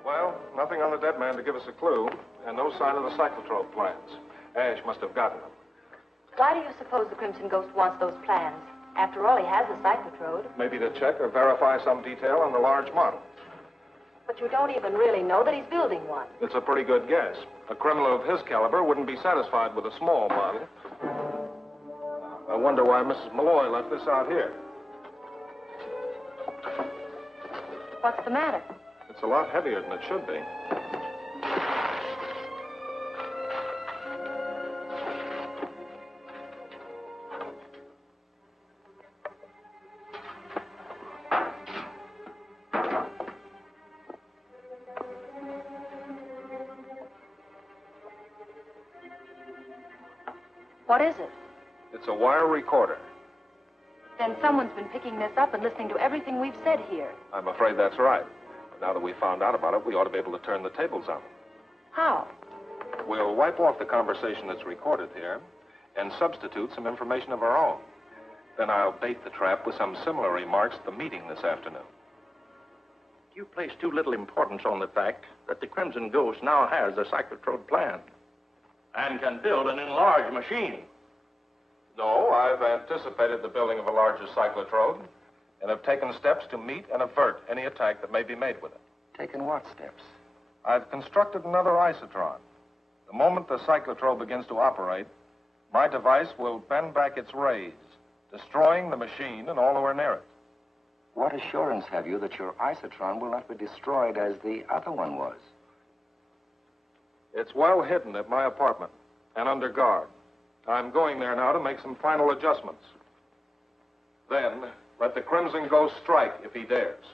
Well, nothing on the dead man to give us a clue, and no sign of the cyclotrope plans. Ash must have gotten them. Why do you suppose the Crimson Ghost wants those plans? After all, he has the cyclotrode. Maybe to check or verify some detail on the large model. But you don't even really know that he's building one. It's a pretty good guess. A criminal of his caliber wouldn't be satisfied with a small model. I wonder why Mrs. Malloy left this out here. What's the matter? It's a lot heavier than it should be. What is it? It's a wire recorder. Then someone's been picking this up and listening to everything we've said here. I'm afraid that's right. But now that we found out about it, we ought to be able to turn the tables on them. How? We'll wipe off the conversation that's recorded here and substitute some information of our own. Then I'll bait the trap with some similar remarks at the meeting this afternoon. You place too little importance on the fact that the Crimson Ghost now has a cyclotrode plan and can build an enlarged machine. No, I've anticipated the building of a larger cyclotrode and have taken steps to meet and avert any attack that may be made with it. Taken what steps? I've constructed another isotron. The moment the cyclotrode begins to operate, my device will bend back its rays, destroying the machine and all who are near it. What assurance have you that your isotron will not be destroyed as the other one was? It's well hidden at my apartment and under guard. I'm going there now to make some final adjustments. Then, let the Crimson Ghost strike if he dares.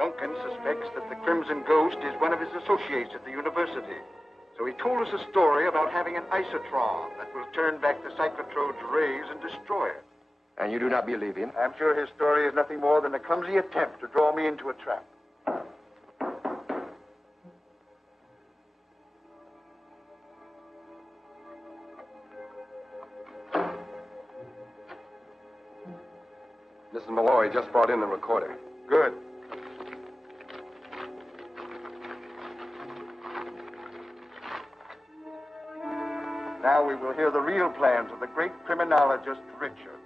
Duncan suspects that the Crimson Ghost is one of his associates at the university. So he told us a story about having an isotron that will turn back the cyclotrode's rays and destroy it. And you do not believe him? I'm sure his story is nothing more than a clumsy attempt to draw me into a trap. Mrs. Malloy just brought in the recorder. Good. Now we will hear the real plans of the great criminologist, Richard.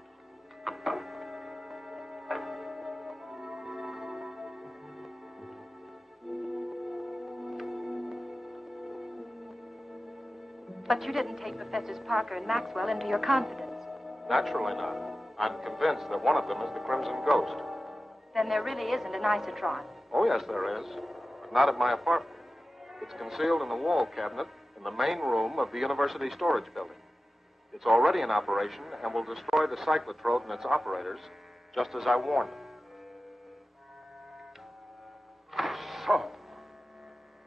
But you didn't take Professors Parker and Maxwell into your confidence. Naturally not. I'm convinced that one of them is the Crimson Ghost. Then there really isn't an isotron. Oh, yes, there is. But not at my apartment. It's concealed in the wall cabinet in the main room of the university storage building. It's already in operation and will destroy the cyclotrode and its operators, just as I warned them. So,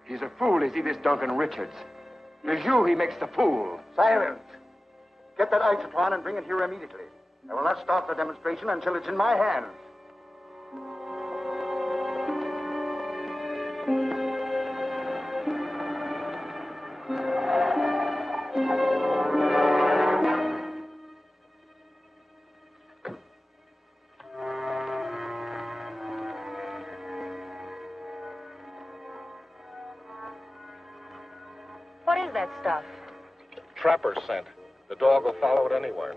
he's a fool, is he, this Duncan Richards? It's you he makes the fool. Silence! Get that isotron and bring it here immediately. I will not start the demonstration until it's in my hands. What is that stuff? Trapper scent. The dog will follow it anywhere.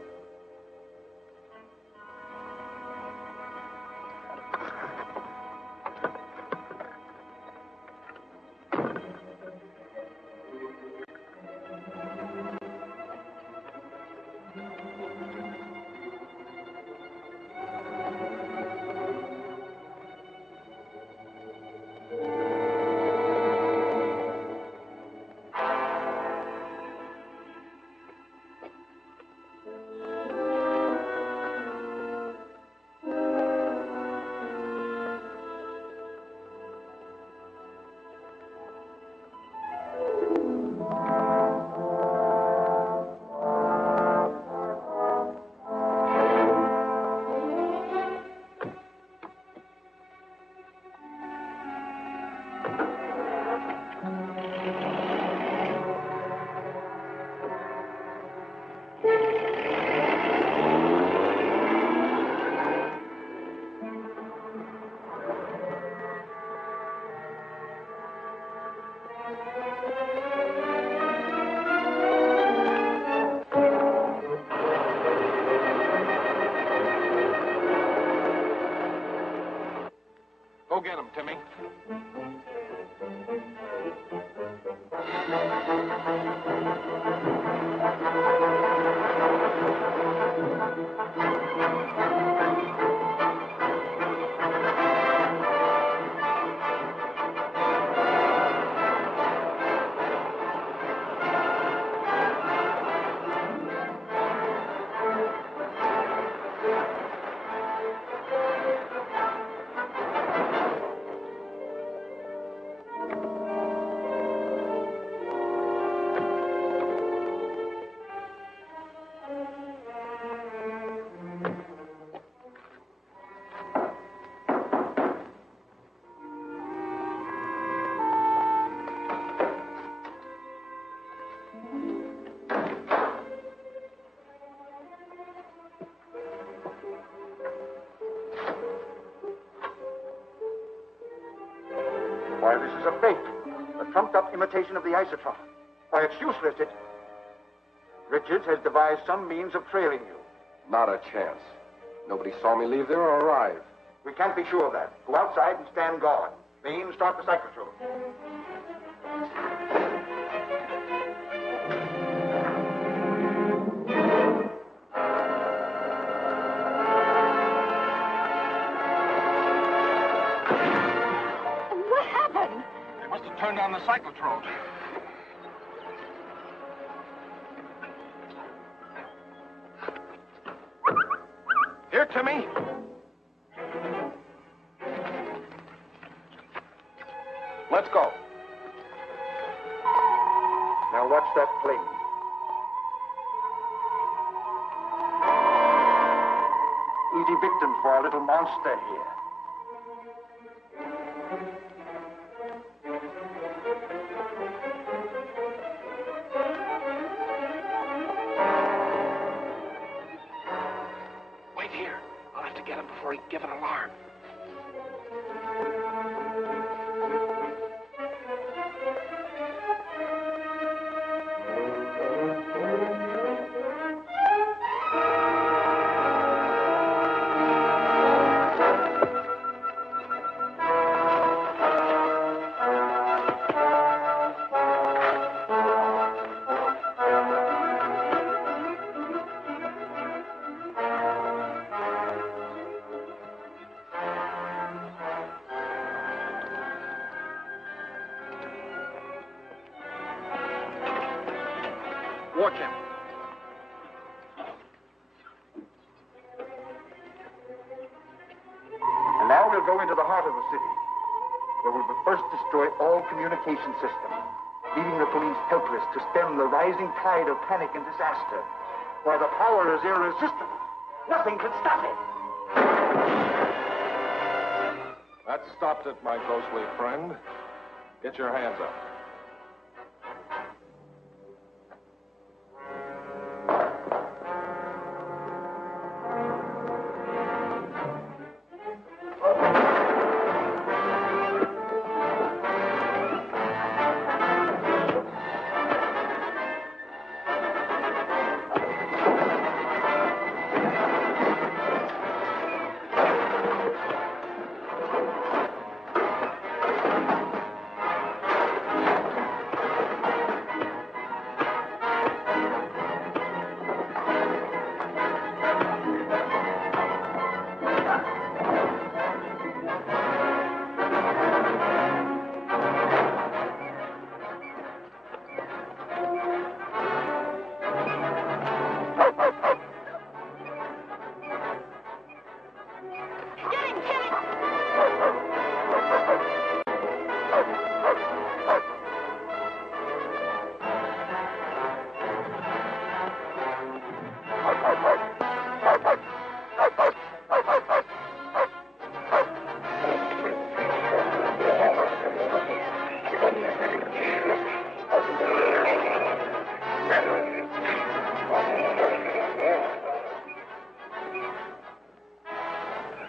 Go get him, Timmy. pumped-up imitation of the isotron. Why, it's useless. Richards has devised some means of trailing you. Not a chance. Nobody saw me leave there or arrive. We can't be sure of that. Go outside and stand guard. Mean, start the cyclotron. What happened? They must have turned on the cyclotron. Here, Timmy. Let's go. Now watch that plane. Easy victims for our little monster here. Wait here. I'll have to get him before he give an alarm. Watch him. And now we'll go into the heart of the city, where we will first destroy all communication systems, leaving the police helpless to stem the rising tide of panic and disaster. While the power is irresistible, nothing can stop it. That stopped it, my ghostly friend. Get your hands up.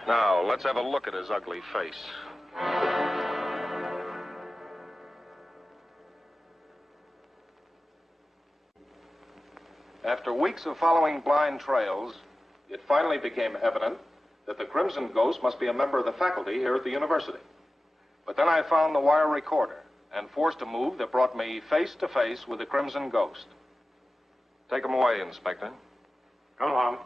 Now, let's have a look at his ugly face. After weeks of following blind trails, it finally became evident that the Crimson Ghost must be a member of the faculty here at the university. But then I found the wire recorder and forced a move that brought me face to face with the Crimson Ghost. Take him away, Inspector. Come along.